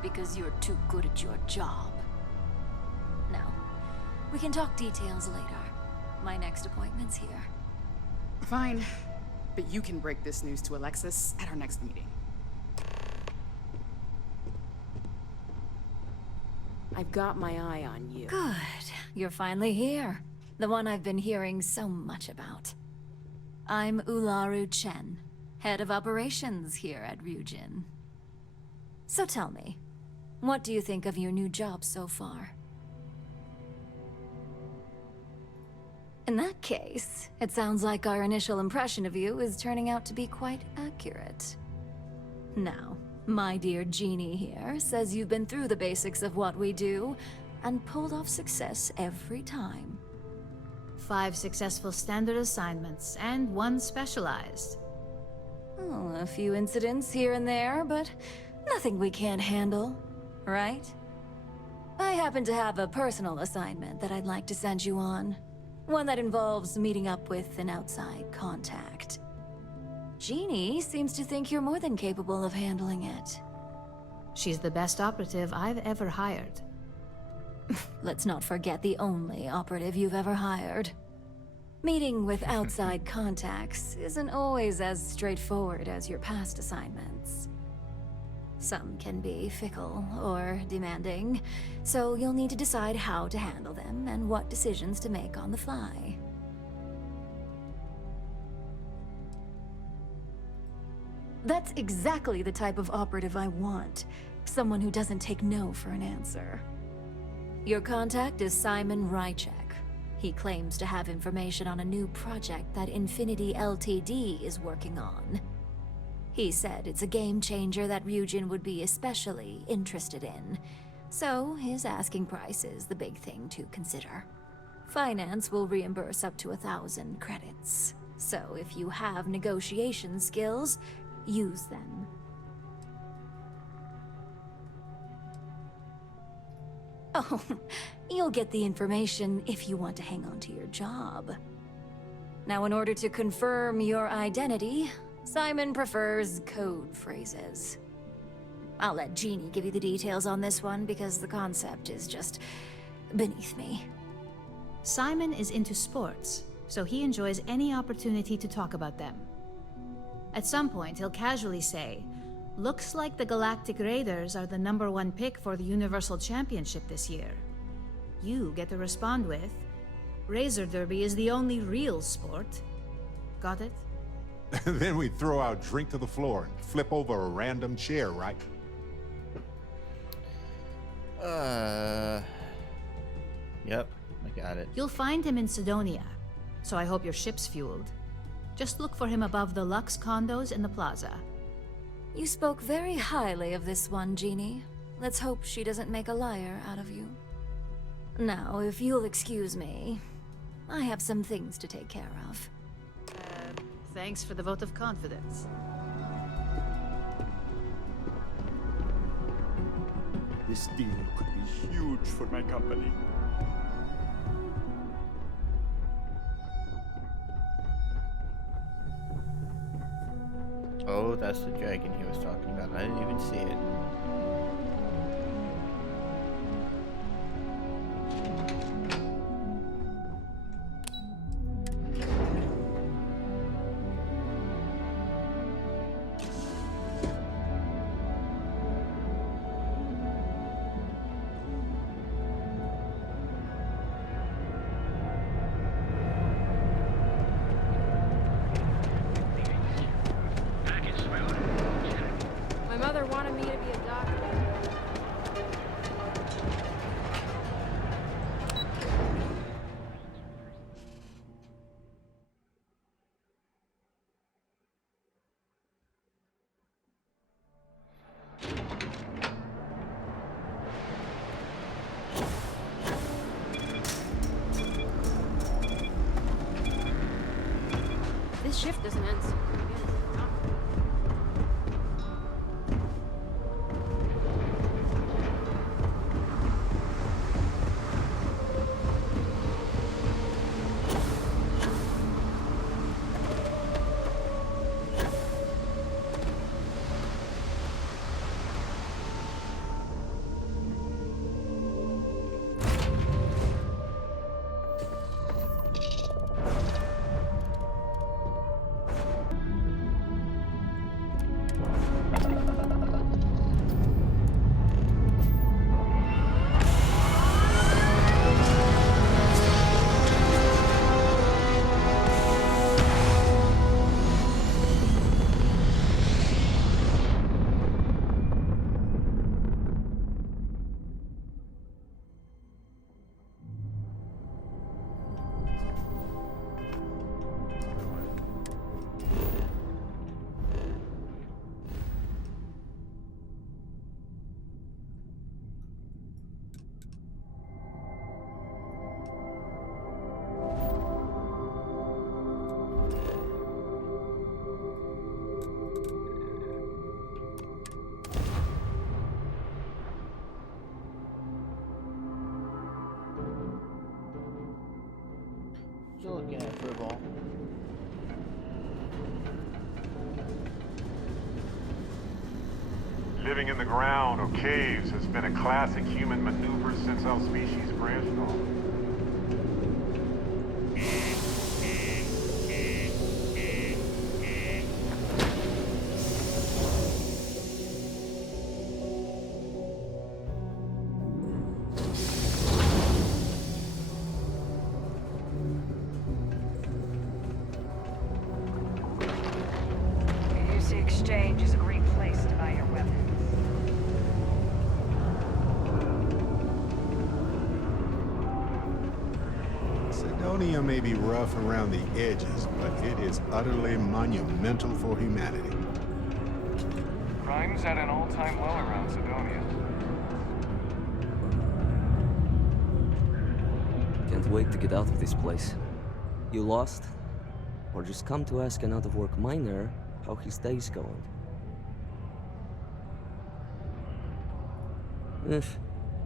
because you're too good at your job. Now, we can talk details later. My next appointment's here. Fine, but you can break this news to Alexis at our next meeting. I've got my eye on you. Good. You're finally here. The one I've been hearing so much about. I'm Ularu Chen, head of operations here at Ryujin. So tell me, what do you think of your new job so far? In that case, it sounds like our initial impression of you is turning out to be quite accurate. Now, my dear Jeannie here says you've been through the basics of what we do and pulled off success every time. 5 successful standard assignments and 1 specialized. Oh, a few incidents here and there, but nothing we can't handle, right? I happen to have a personal assignment that I'd like to send you on. One that involves meeting up with an outside contact. Jeannie seems to think you're more than capable of handling it. She's the best operative I've ever hired. Let's not forget the only operative you've ever hired. Meeting with outside contacts isn't always as straightforward as your past assignments. Some can be fickle or demanding, so you'll need to decide how to handle them and what decisions to make on the fly. That's exactly the type of operative I want. Someone who doesn't take no for an answer. Your contact is Simon Rychek. He claims to have information on a new project that Infinity Ltd is working on. He said it's a game changer that Ryujin would be especially interested in, so his asking price is the big thing to consider. Finance will reimburse up to 1,000 credits, so if you have negotiation skills, use them. Oh, You'll get the information if you want to hang on to your job. Now, in order to confirm your identity, Simon prefers code phrases. I'll let Jeannie give you the details on this one because the concept is just beneath me. Simon is into sports, so he enjoys any opportunity to talk about them. At some point, he'll casually say, "Looks like the Galactic Raiders are the #1 pick for the Universal Championship this year." You get to respond with, "Razor Derby is the only real sport." Got it? Then we throw our drink to the floor and flip over a random chair, right? Yep, I got it. You'll find him in Sidonia, so I hope your ship's fueled. Just look for him above the Lux condos in the plaza. You spoke very highly of this one, Jeannie. Let's hope she doesn't make a liar out of you. Now, if you'll excuse me, I have some things to take care of. Thanks for the vote of confidence. This deal could be huge for my company. Oh, that's the dragon he was talking about. I didn't even see it. My mother wanted me to be a doctor. This shift doesn't end soon. Still looking at football. Living in the ground or caves has been a classic human maneuver since our species branched off. Use exchange is a great place to buy your weapons. Sidonia may be rough around the edges, but it is utterly monumental for humanity. Crime's at an all-time low around Sidonia. Can't wait to get out of this place. You lost? Or just come to ask an out-of-work miner how his day's going?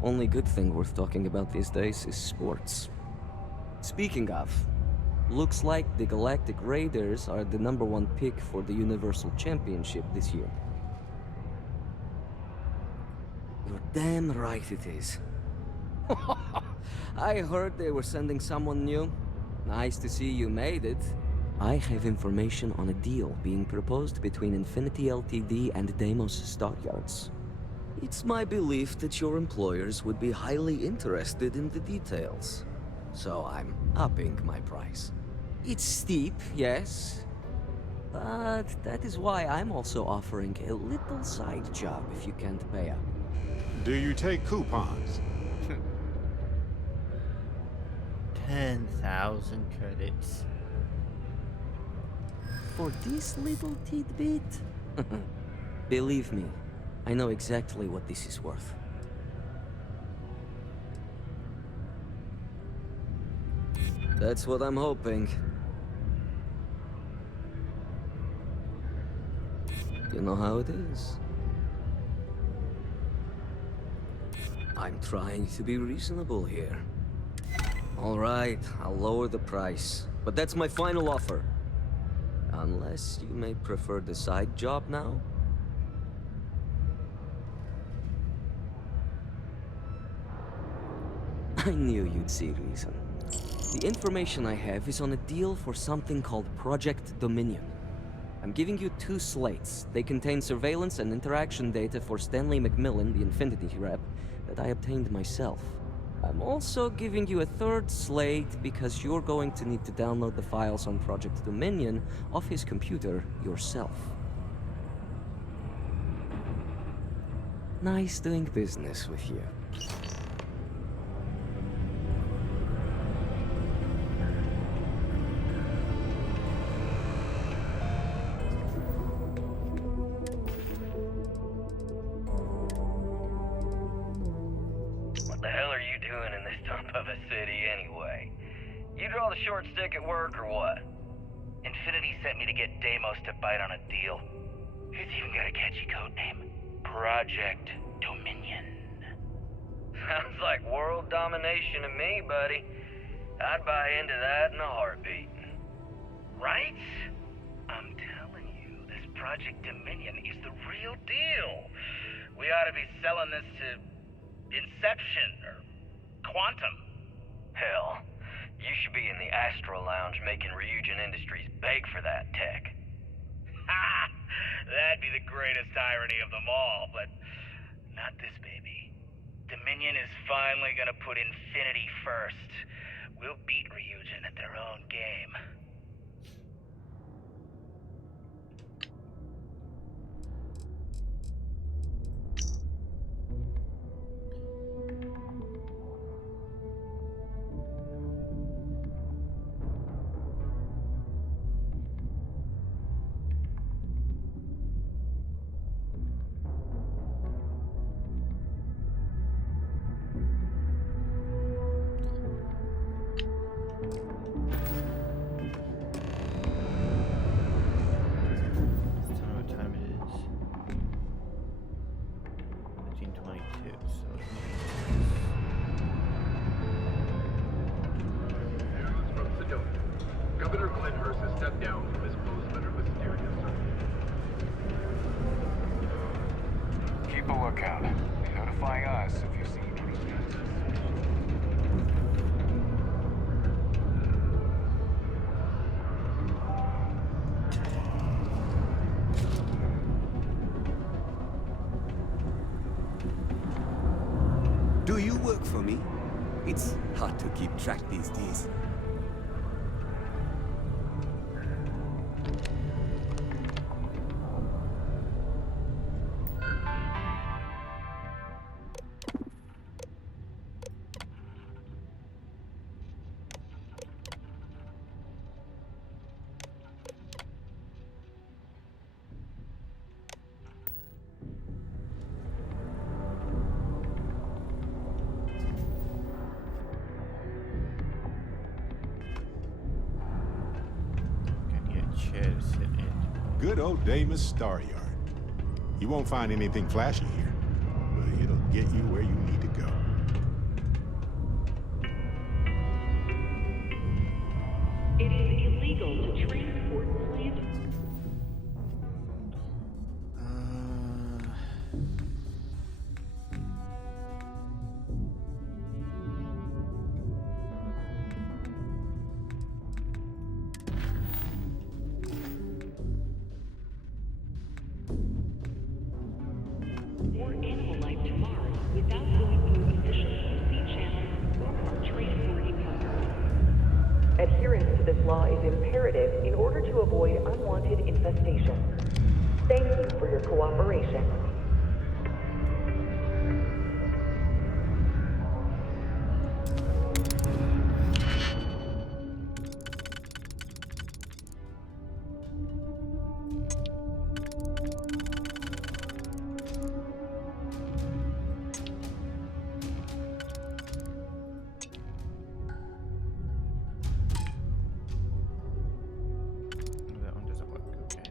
Only good thing worth talking about these days is sports. Speaking of, looks like the Galactic Raiders are the #1 pick for the Universal Championship this year. You're damn right it is. I heard they were sending someone new. Nice to see you made it. I have information on a deal being proposed between Infinity Ltd and Deimos Stockyards. It's my belief that your employers would be highly interested in the details. So I'm upping my price. It's steep, yes. But that is why I'm also offering a little side job if you can't pay up. Do you take coupons? 10,000 credits. For this little tidbit? Believe me, I know exactly what this is worth. That's what I'm hoping. You know how it is. I'm trying to be reasonable here. All right, I'll lower the price, but that's my final offer. Unless you may prefer the side job now? I knew you'd see reason. The information I have is on a deal for something called Project Dominion. I'm giving you 2 slates. They contain surveillance and interaction data for Stanley McMillan, the Infinity rep, that I obtained myself. I'm also giving you a 3rd slate because you're going to need to download the files on Project Dominion off his computer yourself. Nice doing business with you. The short stick at work or what? Infinity sent me to get Deimos to bite on a deal. He's even got a catchy code name. Project Dominion. Sounds like world domination to me, buddy. I'd buy into that in a heartbeat. Right? I'm telling you, this Project Dominion is the real deal. We ought to be selling this to Inception or Quantum. Hell. You should be in the Astro Lounge making Ryujin Industries beg for that tech. Ha! That'd be the greatest irony of them all, but not this baby. Dominion is finally gonna put Infinity first. We'll beat Ryujin at their own game. Do you work for me? It's hard to keep track these days. Good old Deimos Star Yard. You won't find anything flashy here, but it'll get you where you need to go. import animal life to Mars without going through official sea channels or our trade authority partners. Adherence to this law is imperative in order to avoid unwanted infestation. Thank you for your cooperation. That one doesn't work. Okay.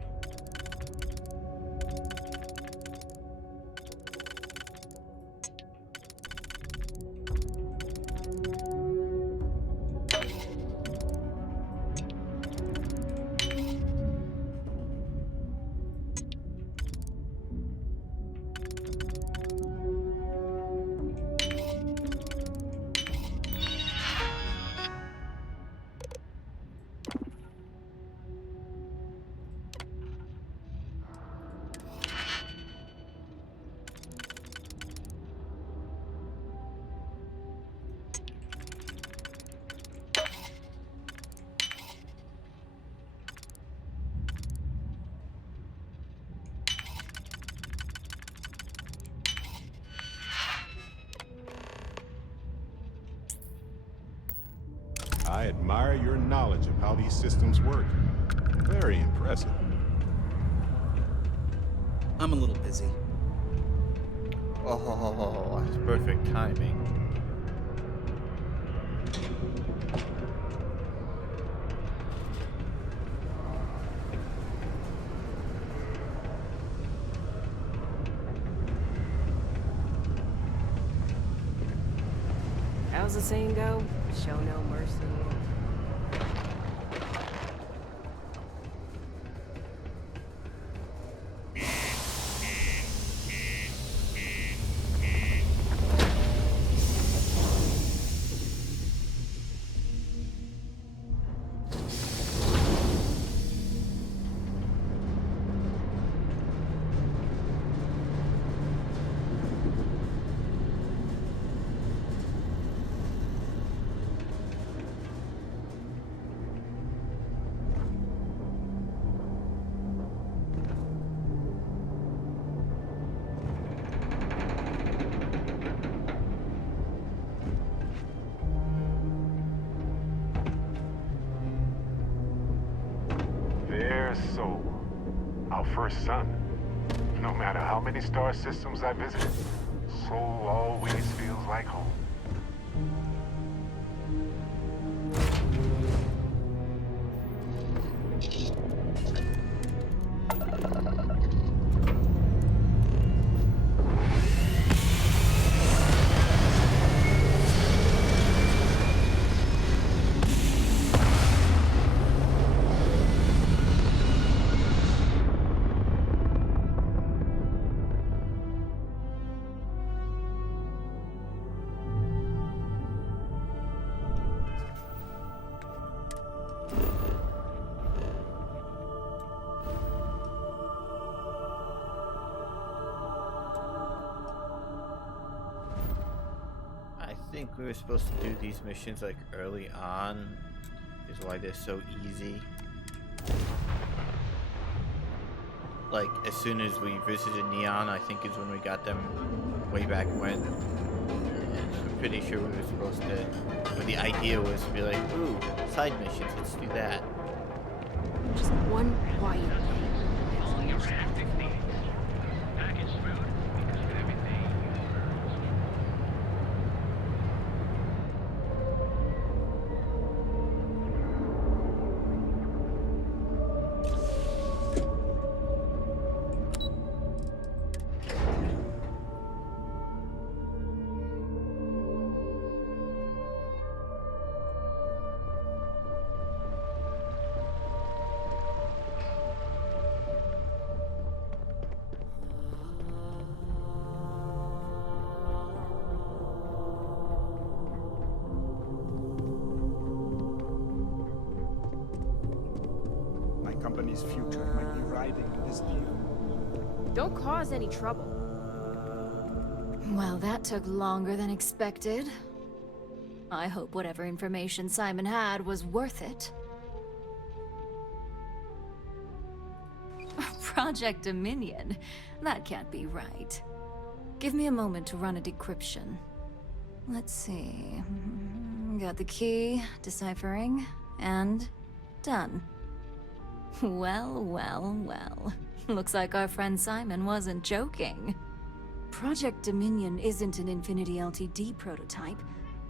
I admire your knowledge of how these systems work. Very impressive. I'm a little busy. Oh, that's perfect timing. How's the saying go? Show no mercy. Their soul. Our first son. No matter how many star systems I visit, soul always feels like home. I think we were supposed to do these missions like early on, is why they're so easy. Like as soon as we visited Neon, I think is when we got them way back when. And I'm pretty sure we were supposed to, but the idea was to be like, ooh, side missions, let's do that. Just one quiet day. Company's future might be riding on this deal. Don't cause any trouble. Well, that took longer than expected. I hope whatever information Simon had was worth it. Project Dominion? That can't be right. Give me a moment to run a decryption. Let's see. Got the key, deciphering, and done. Well, well, well. Looks like our friend Simon wasn't joking. Project Dominion isn't an Infinity Ltd prototype.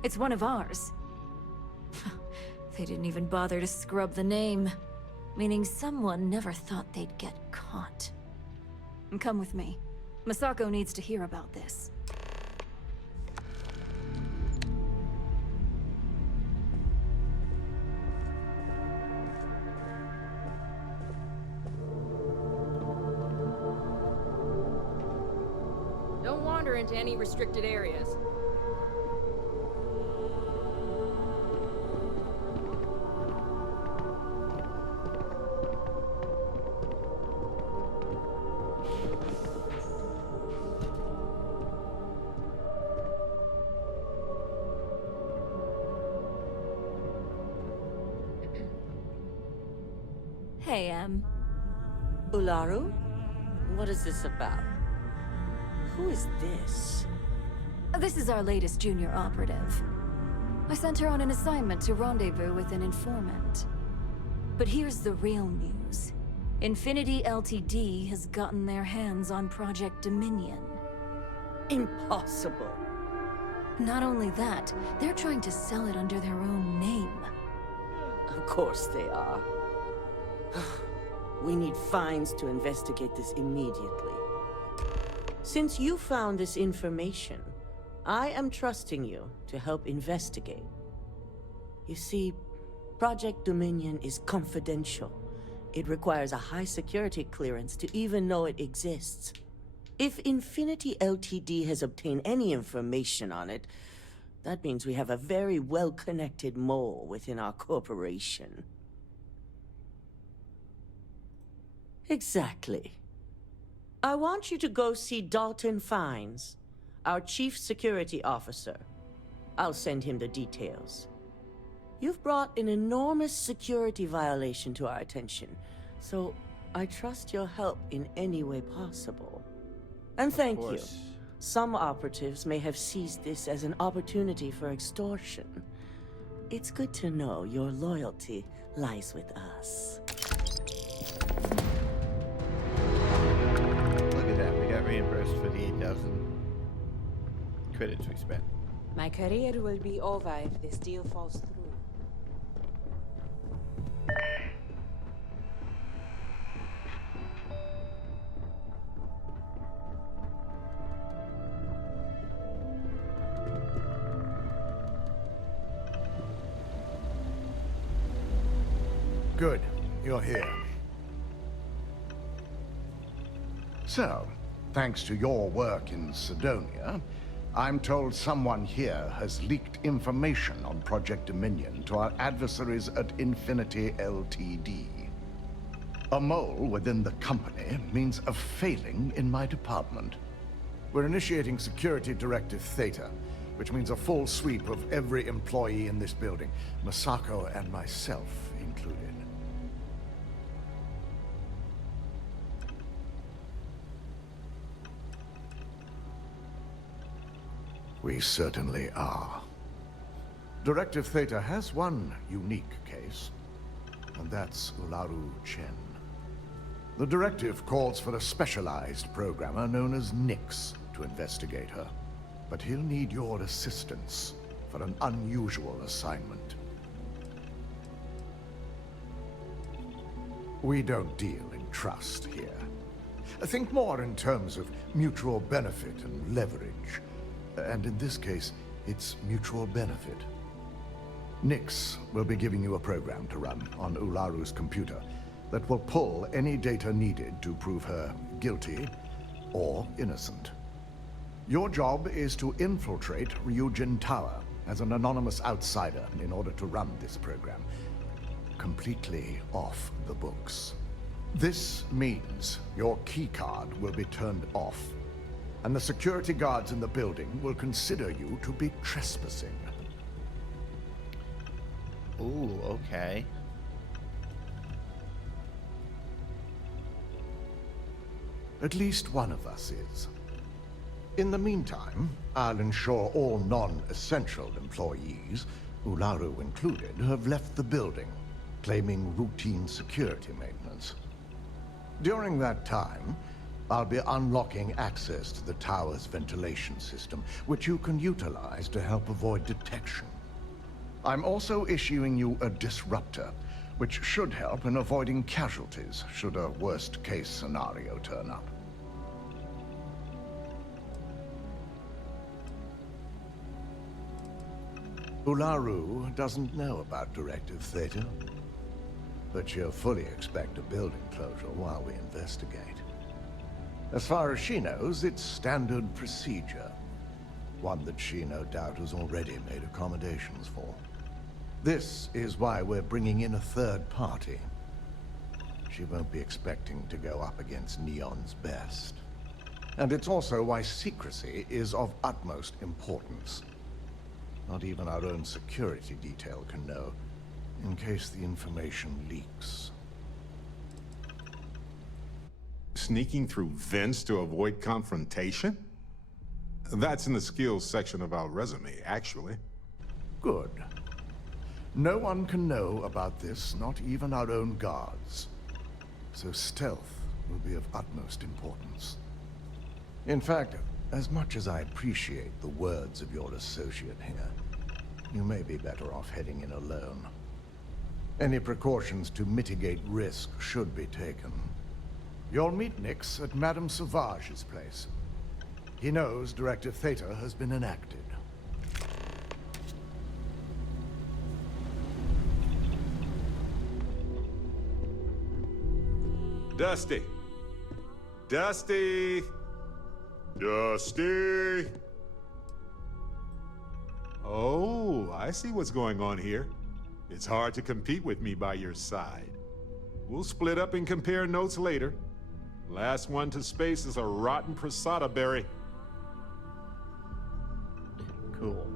It's one of ours. They didn't even bother to scrub the name, meaning someone never thought they'd get caught. Come with me. Masako needs to hear about this. Don't wander into any restricted areas. Hey, Ularu? What is this about? Who is this? This is our latest junior operative. I sent her on an assignment to rendezvous with an informant. But here's the real news. Infinity Ltd has gotten their hands on Project Dominion. Impossible. Not only that, they're trying to sell it under their own name. Of course they are. We need Fines to investigate this immediately. Since you found this information, I am trusting you to help investigate. You see, Project Dominion is confidential. It requires a high security clearance to even know it exists. If Infinity Ltd has obtained any information on it, that means we have a very well-connected mole within our corporation. Exactly. I want you to go see Dalton Fines, our Chief Security Officer. I'll send him the details. You've brought an enormous security violation to our attention, so I trust your help in any way possible. And thank you. Some operatives may have seized this as an opportunity for extortion. It's good to know your loyalty lies with us. Look at that, we got reimbursed for the 8,000 credits we spent. My career will be over if this deal falls through. Good, you're here. So, thanks to your work in Sidonia, I'm told someone here has leaked information on Project Dominion to our adversaries at Infinity Ltd. A mole within the company means a failing in my department. We're initiating Security Directive Theta, which means a full sweep of every employee in this building, Masako and myself included. We certainly are. Directive Theta has one unique case, and that's Ularu Chen. The directive calls for a specialized programmer known as Nix to investigate her, but he'll need your assistance for an unusual assignment. We don't deal in trust here. Think more in terms of mutual benefit and leverage. And in this case, it's mutual benefit. Nix will be giving you a program to run on Ularu's computer that will pull any data needed to prove her guilty or innocent. Your job is to infiltrate Ryujin Tower as an anonymous outsider in order to run this program, completely off the books. This means your keycard will be turned off. and the security guards in the building will consider you to be trespassing. Ooh, okay. At least one of us is. In the meantime, I'll ensure all non-essential employees, Ularu included, have left the building, claiming routine security maintenance. During that time, I'll be unlocking access to the tower's ventilation system, which you can utilize to help avoid detection. I'm also issuing you a disruptor, which should help in avoiding casualties should a worst-case scenario turn up. Ularu doesn't know about Directive Theta, but she'll fully expect a building closure while we investigate. As far as she knows, it's standard procedure, one that she no doubt has already made accommodations for. This is why we're bringing in a third party. She won't be expecting to go up against Neon's best. And it's also why secrecy is of utmost importance. Not even our own security detail can know, in case the information leaks. Sneaking through vents to avoid confrontation? That's in the skills section of our resume, actually. Good. No one can know about this, not even our own guards. So stealth will be of utmost importance. In fact, as much as I appreciate the words of your associate here, you may be better off heading in alone. Any precautions to mitigate risk should be taken. You'll meet Nix at Madame Sauvage's place. He knows Directive Theta has been enacted. Dusty! Dusty! Dusty! Oh, I see what's going on here. It's hard to compete with me by your side. We'll split up and compare notes later. Last one to space is a rotten prasada berry. Cool.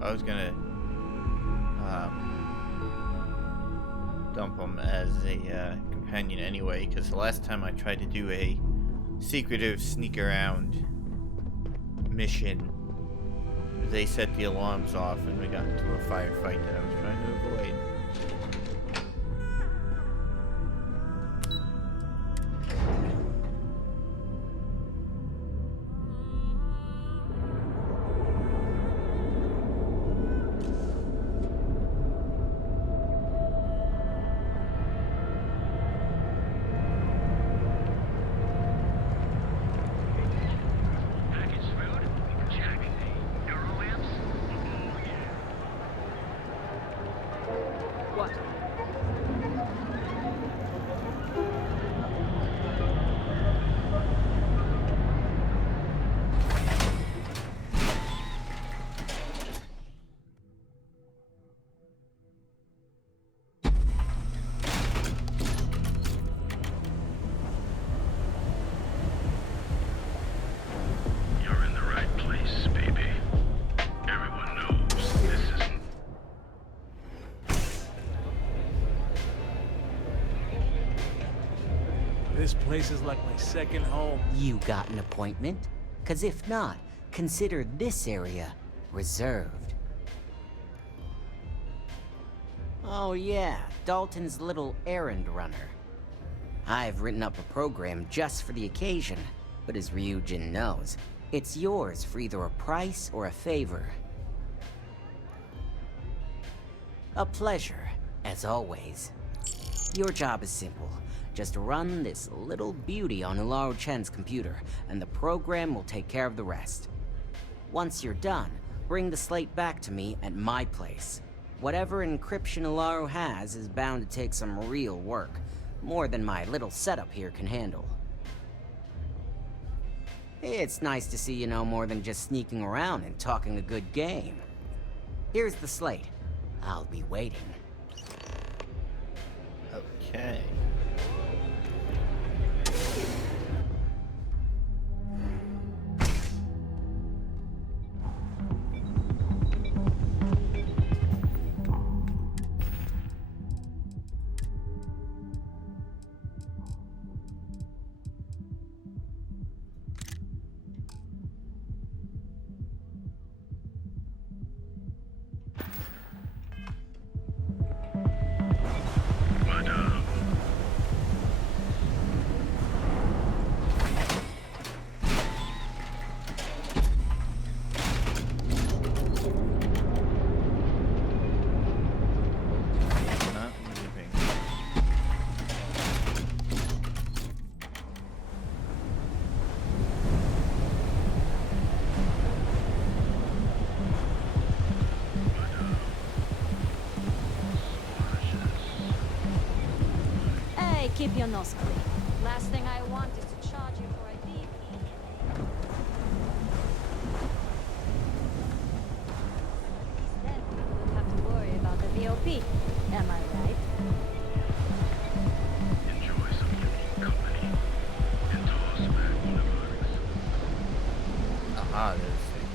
I was gonna dump him as a companion anyway, because the last time I tried to do a secretive sneak around mission, they set the alarms off and we got into a firefight that I was trying to avoid. This place is like my second home. You got an appointment? 'Cause if not, consider this area reserved. Oh yeah, Dalton's little errand runner. I've written up a program just for the occasion, but as Ryujin knows, it's yours for either a price or a favor. A pleasure, as always. Your job is simple. Just run this little beauty on Ularu Chen's computer, and the program will take care of the rest. Once you're done, bring the slate back to me at my place. Whatever encryption Ularu has is bound to take some real work, more than my little setup here can handle. It's nice to see you know more than just sneaking around and talking a good game. Here's the slate. I'll be waiting. Okay. keep your nose clean. Last thing I want is to charge you for a DP. Then we wouldn't have to worry about the VOP. Am I right? Enjoy some unique company and toss back the bugs. Aha, there's things.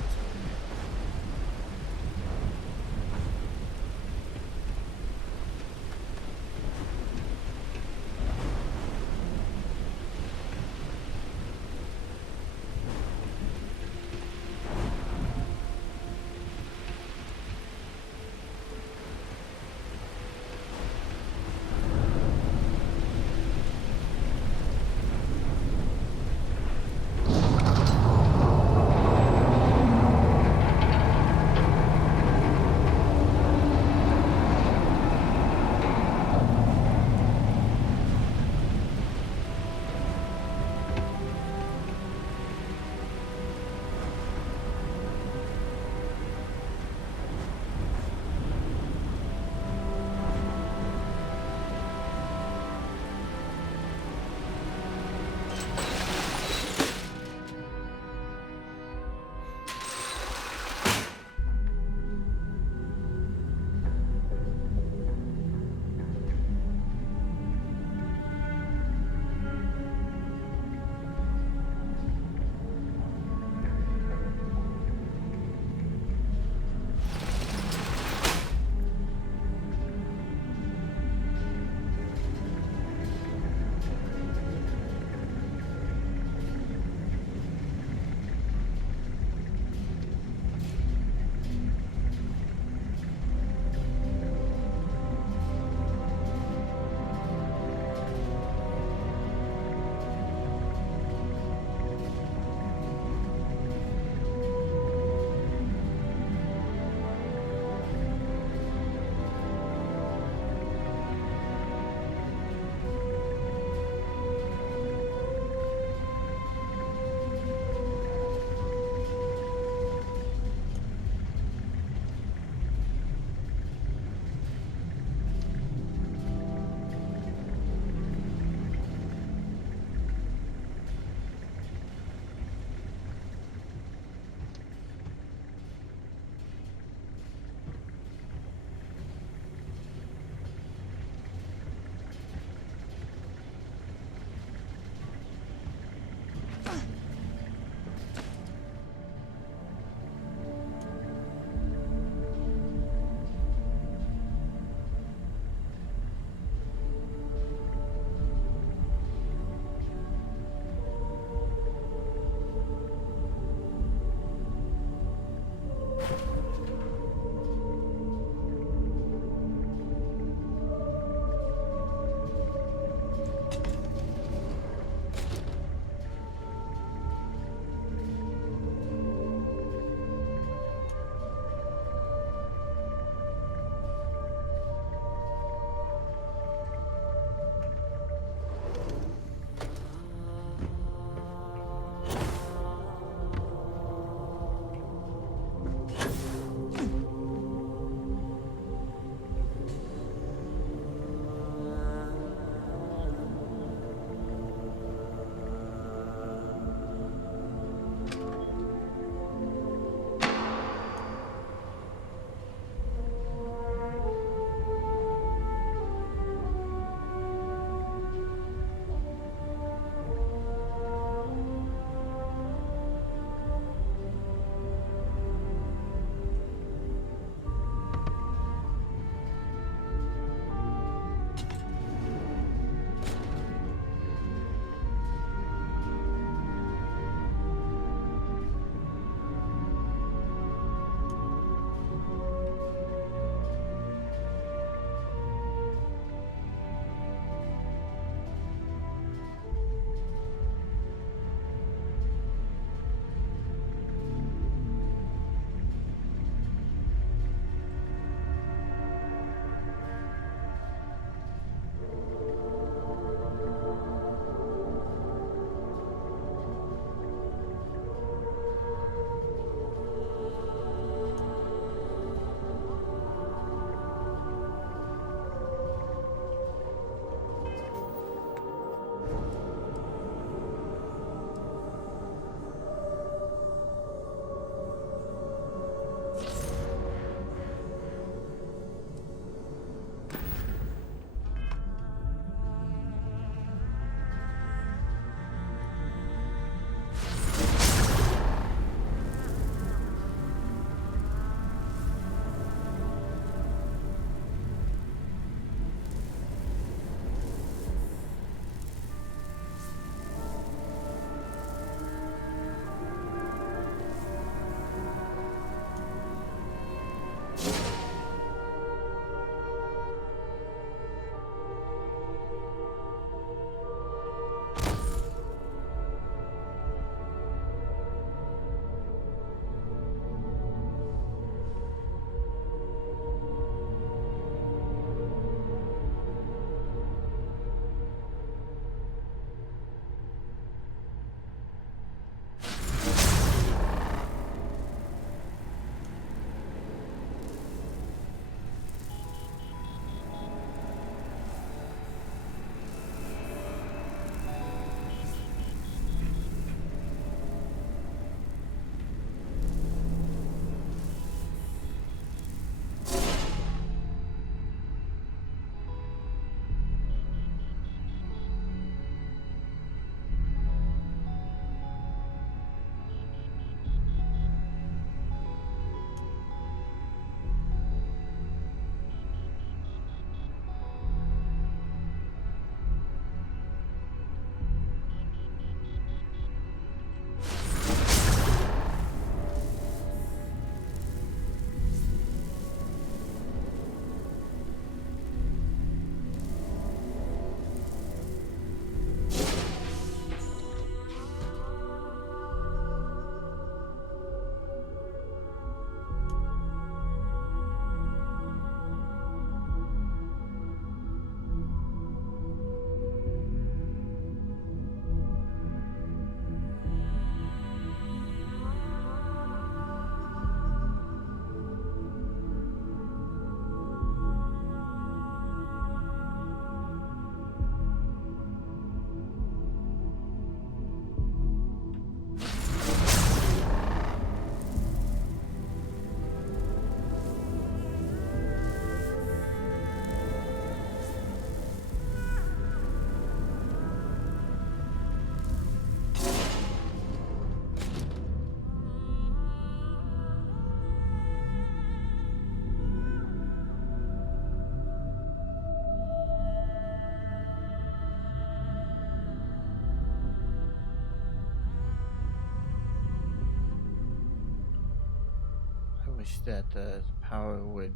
wish that the power would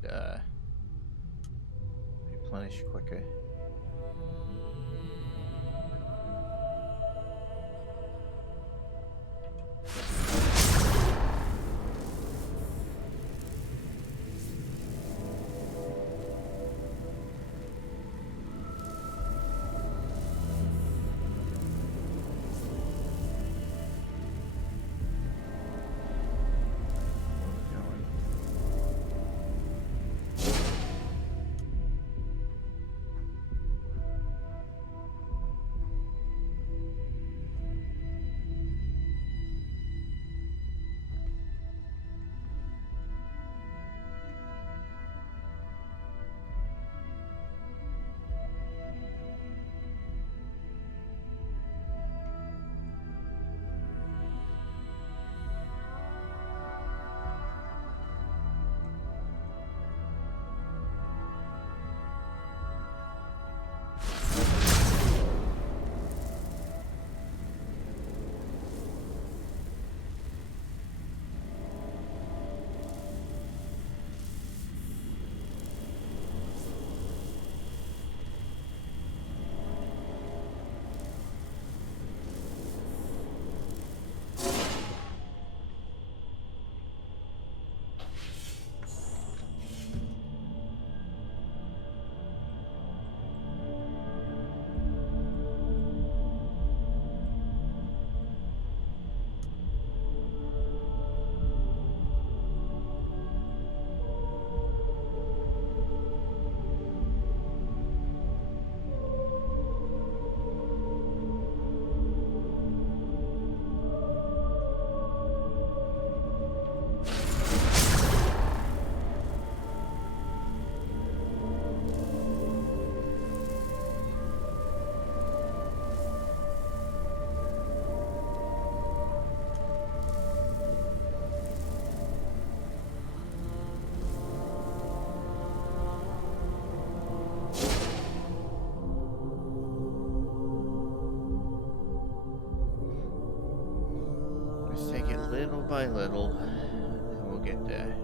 replenish quicker. Little by little, and we'll get there.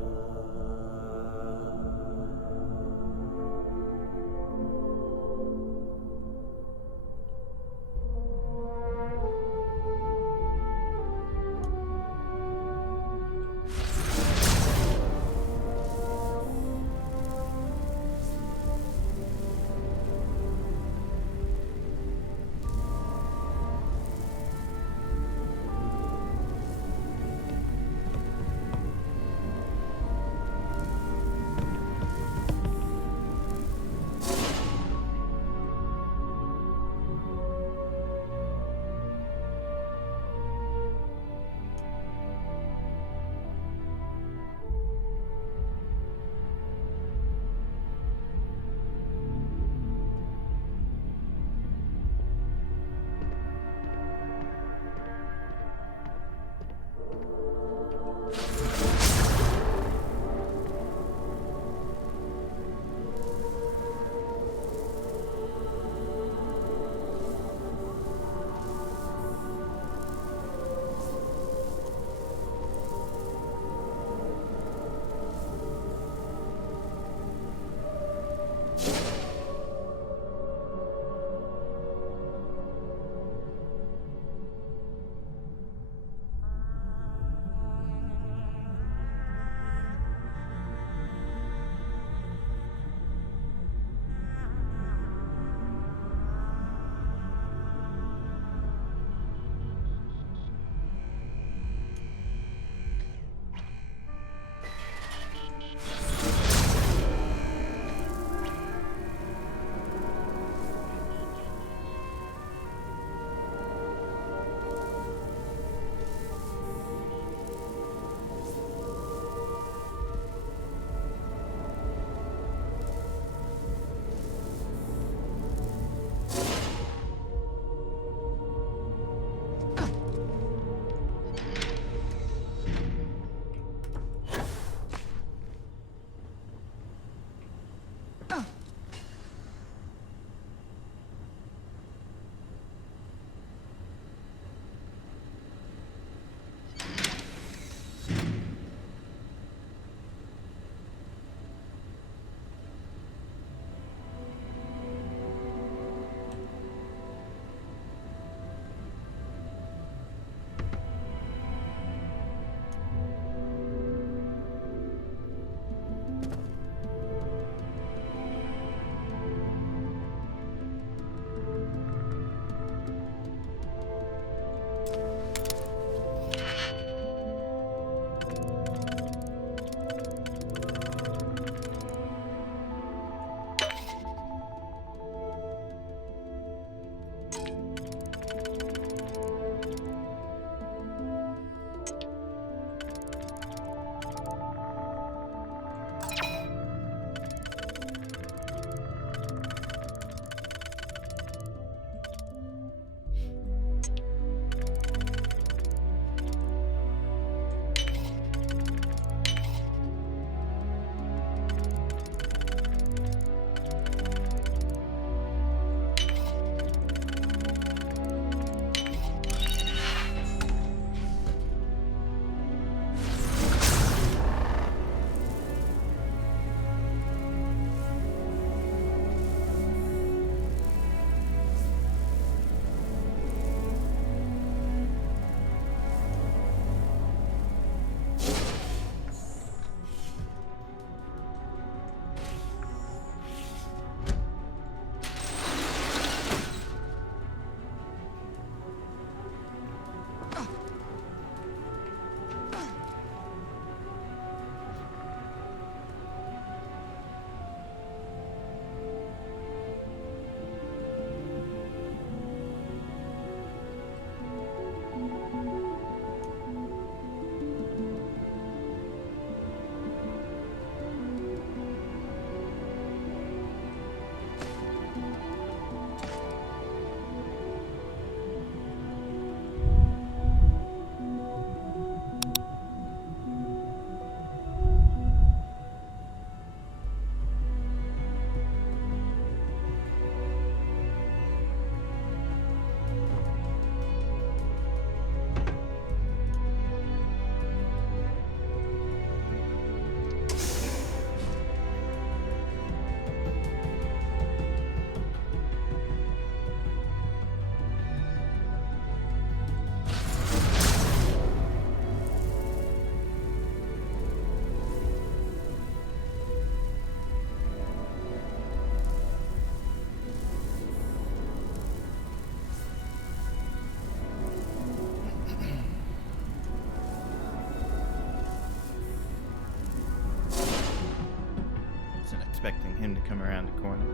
him to come around the corner.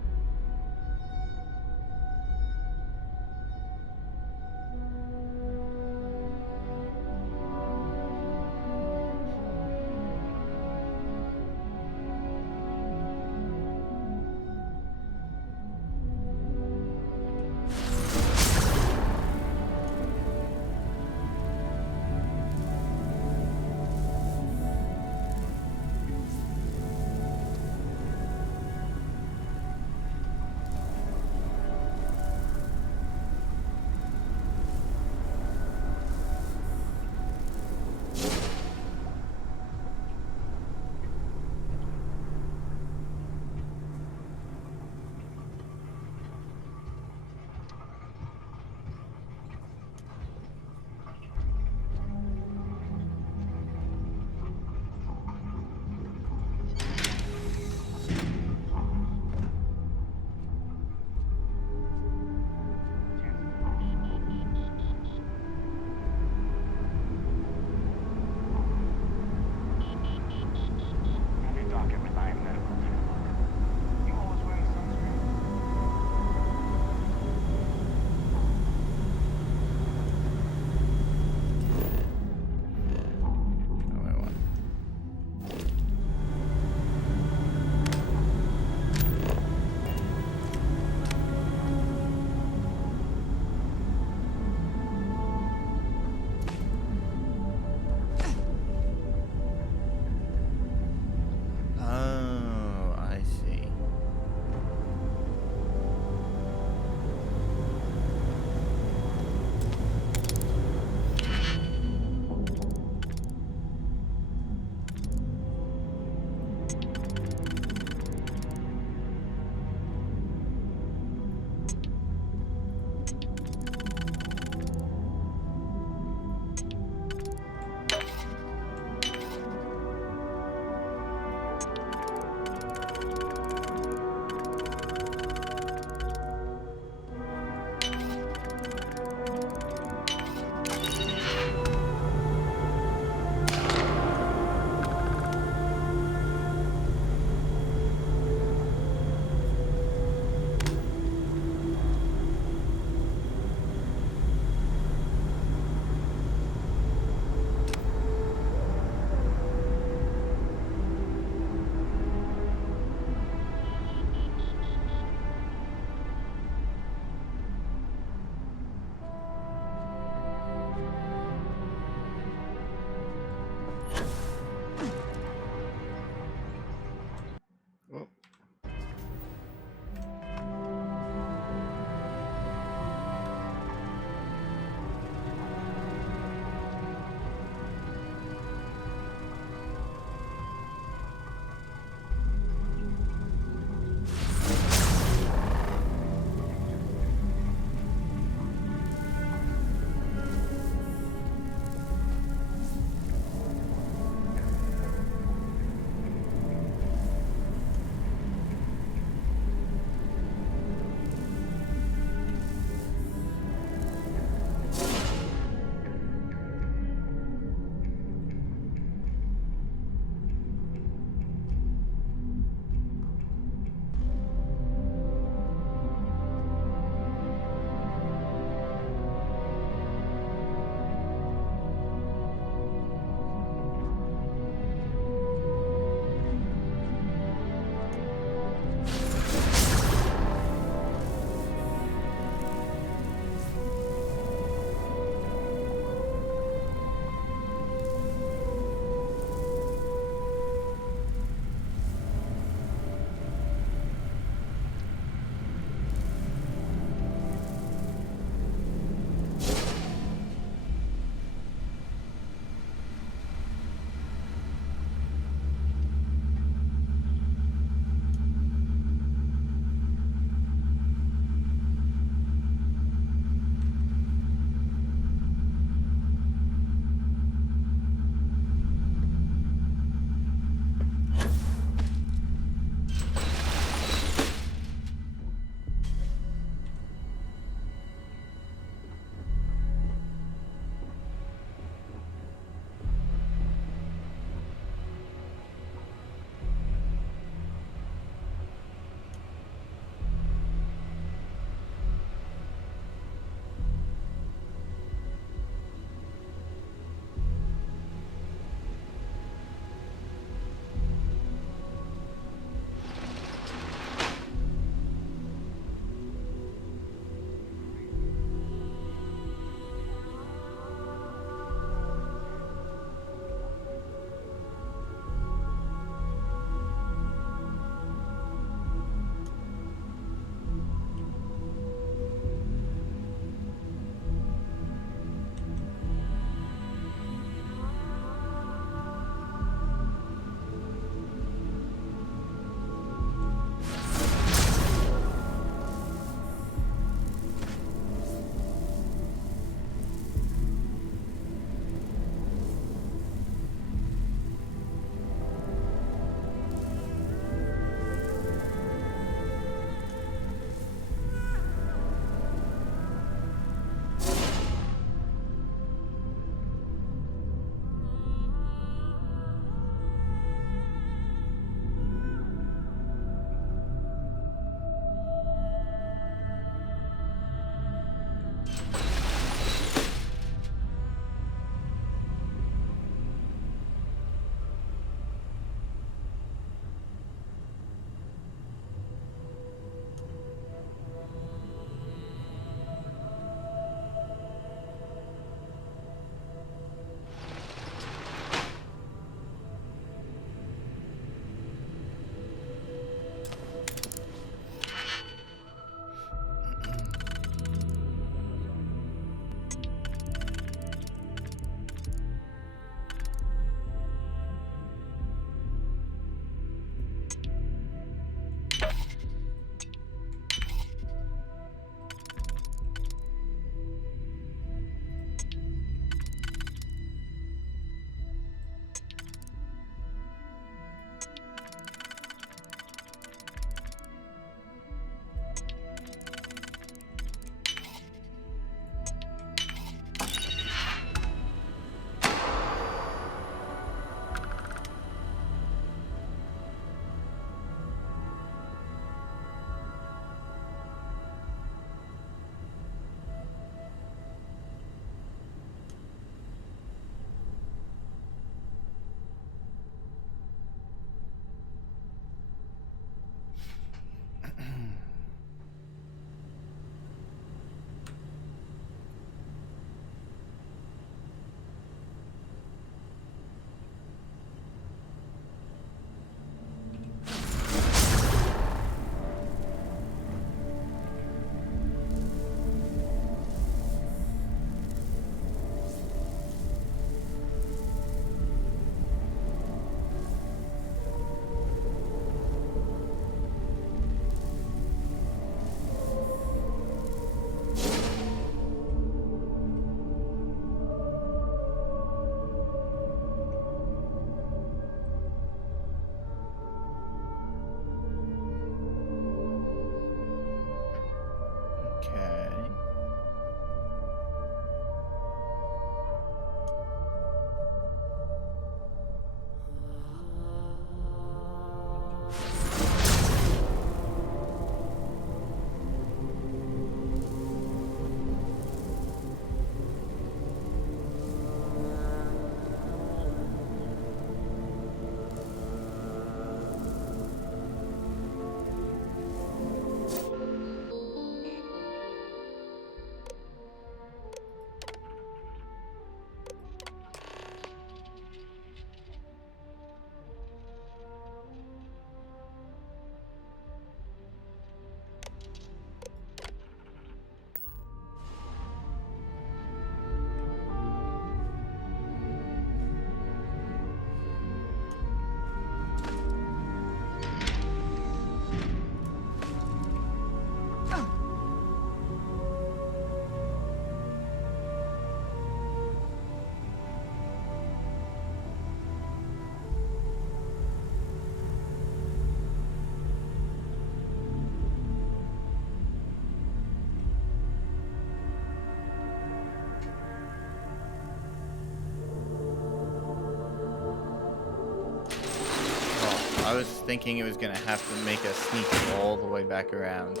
I was thinking it was gonna have to make us sneak all the way back around.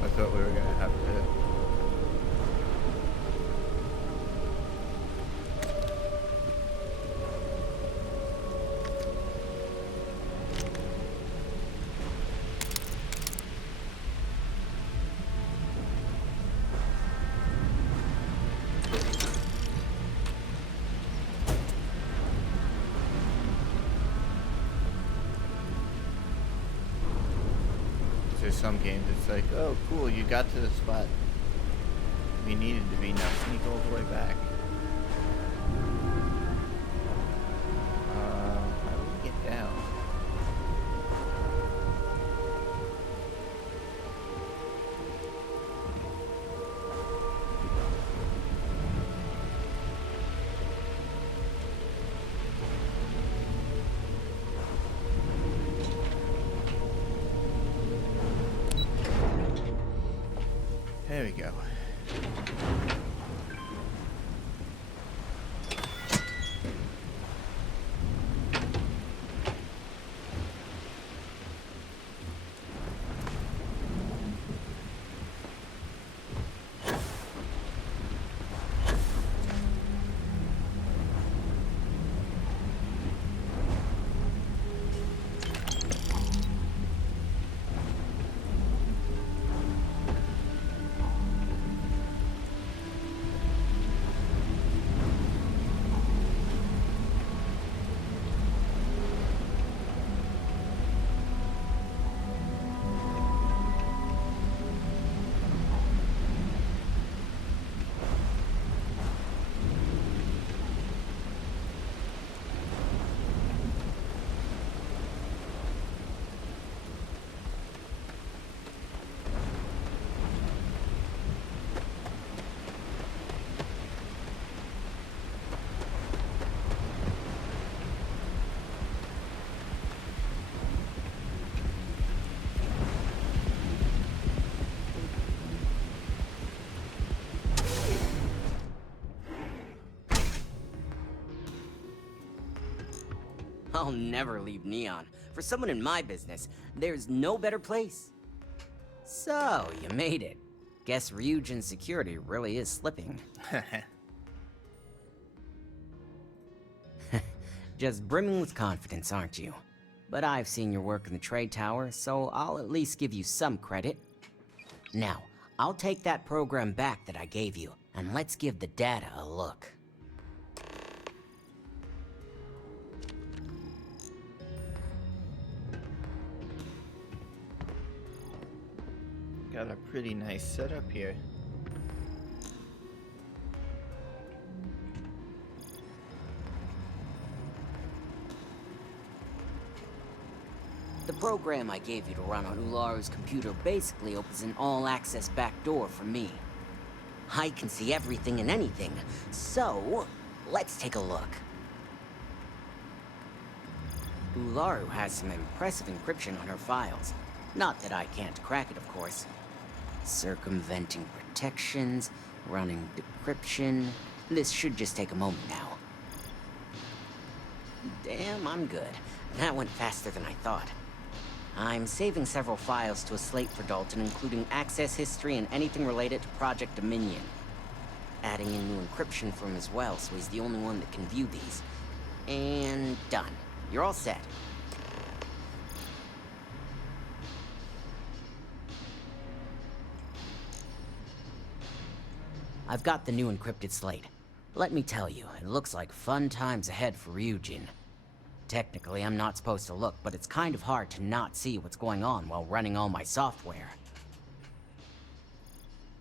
I thought we were gonna have to. There's some games it's like, oh cool, you got to the spot we needed to be, now sneak all the way back. How do we get down? There we go. I'll never leave Neon. For someone in my business, there's no better place. So, you made it. Guess Ryujin's security really is slipping. Just brimming with confidence, aren't you? But I've seen your work in the trade tower, so I'll at least give you some credit. Now, I'll take that program back that I gave you, and let's give the data a look. Got a pretty nice setup here. The program I gave you to run on Ularu's computer basically opens an all-access backdoor for me. I can see everything and anything, so let's take a look. Ularu has some impressive encryption on her files. Not that I can't crack it, of course. Circumventing protections, running decryption. This should just take a moment now. Damn, I'm good. That went faster than I thought. I'm saving several files to a slate for Dalton, including access history and anything related to Project Dominion. Adding in new encryption for him as well, so he's the only one that can view these. And done. You're all set. I've got the new encrypted slate. Let me tell you, it looks like fun times ahead for Ryujin. Technically, I'm not supposed to look, but it's kind of hard to not see what's going on while running all my software.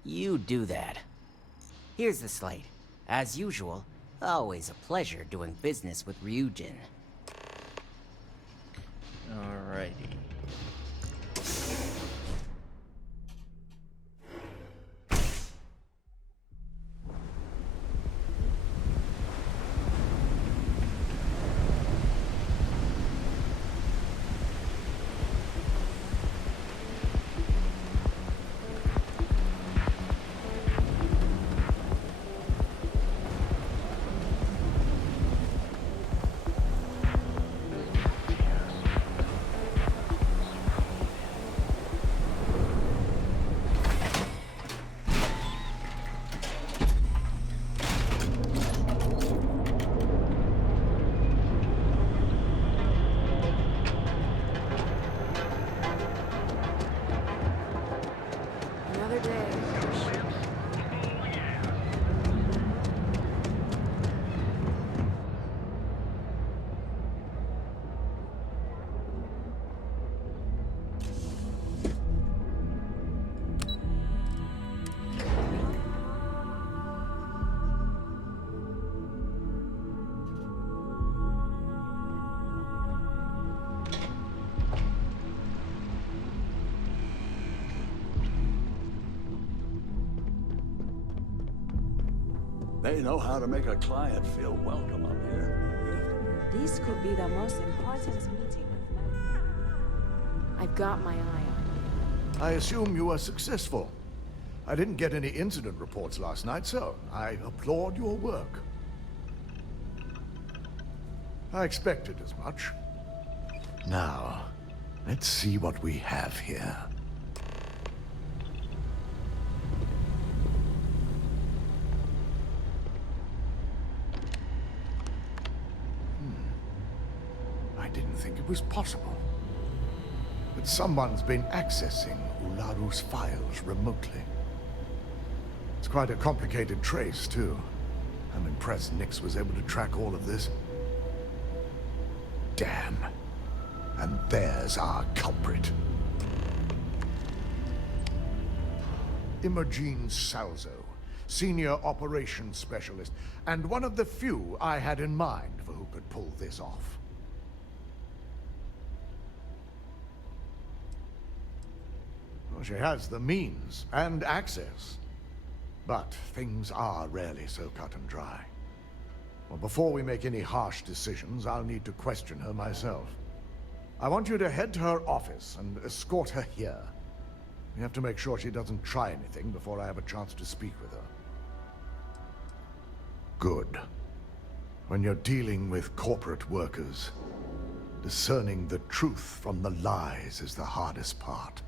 You do that. Here's the slate. As usual, always a pleasure doing business with Ryujin. Alrighty. They know how to make a client feel welcome up here. This could be the most important meeting of my life. I've got my eye on I assume you were successful. I didn't get any incident reports last night, so I applaud your work. I expected as much. Now, let's see what we have here. I didn't think it was possible. But someone's been accessing Ularu's files remotely. It's quite a complicated trace, too. I'm impressed Nix was able to track all of this. Damn. And there's our culprit. Imogene Salzo, Senior Operations Specialist, and one of the few I had in mind for who could pull this off. Well, she has the means and access. But things are rarely so cut and dry. Well, before we make any harsh decisions, I'll need to question her myself. I want you to head to her office and escort her here. We have to make sure she doesn't try anything before I have a chance to speak with her. Good. When you're dealing with corporate workers, discerning the truth from the lies is the hardest part.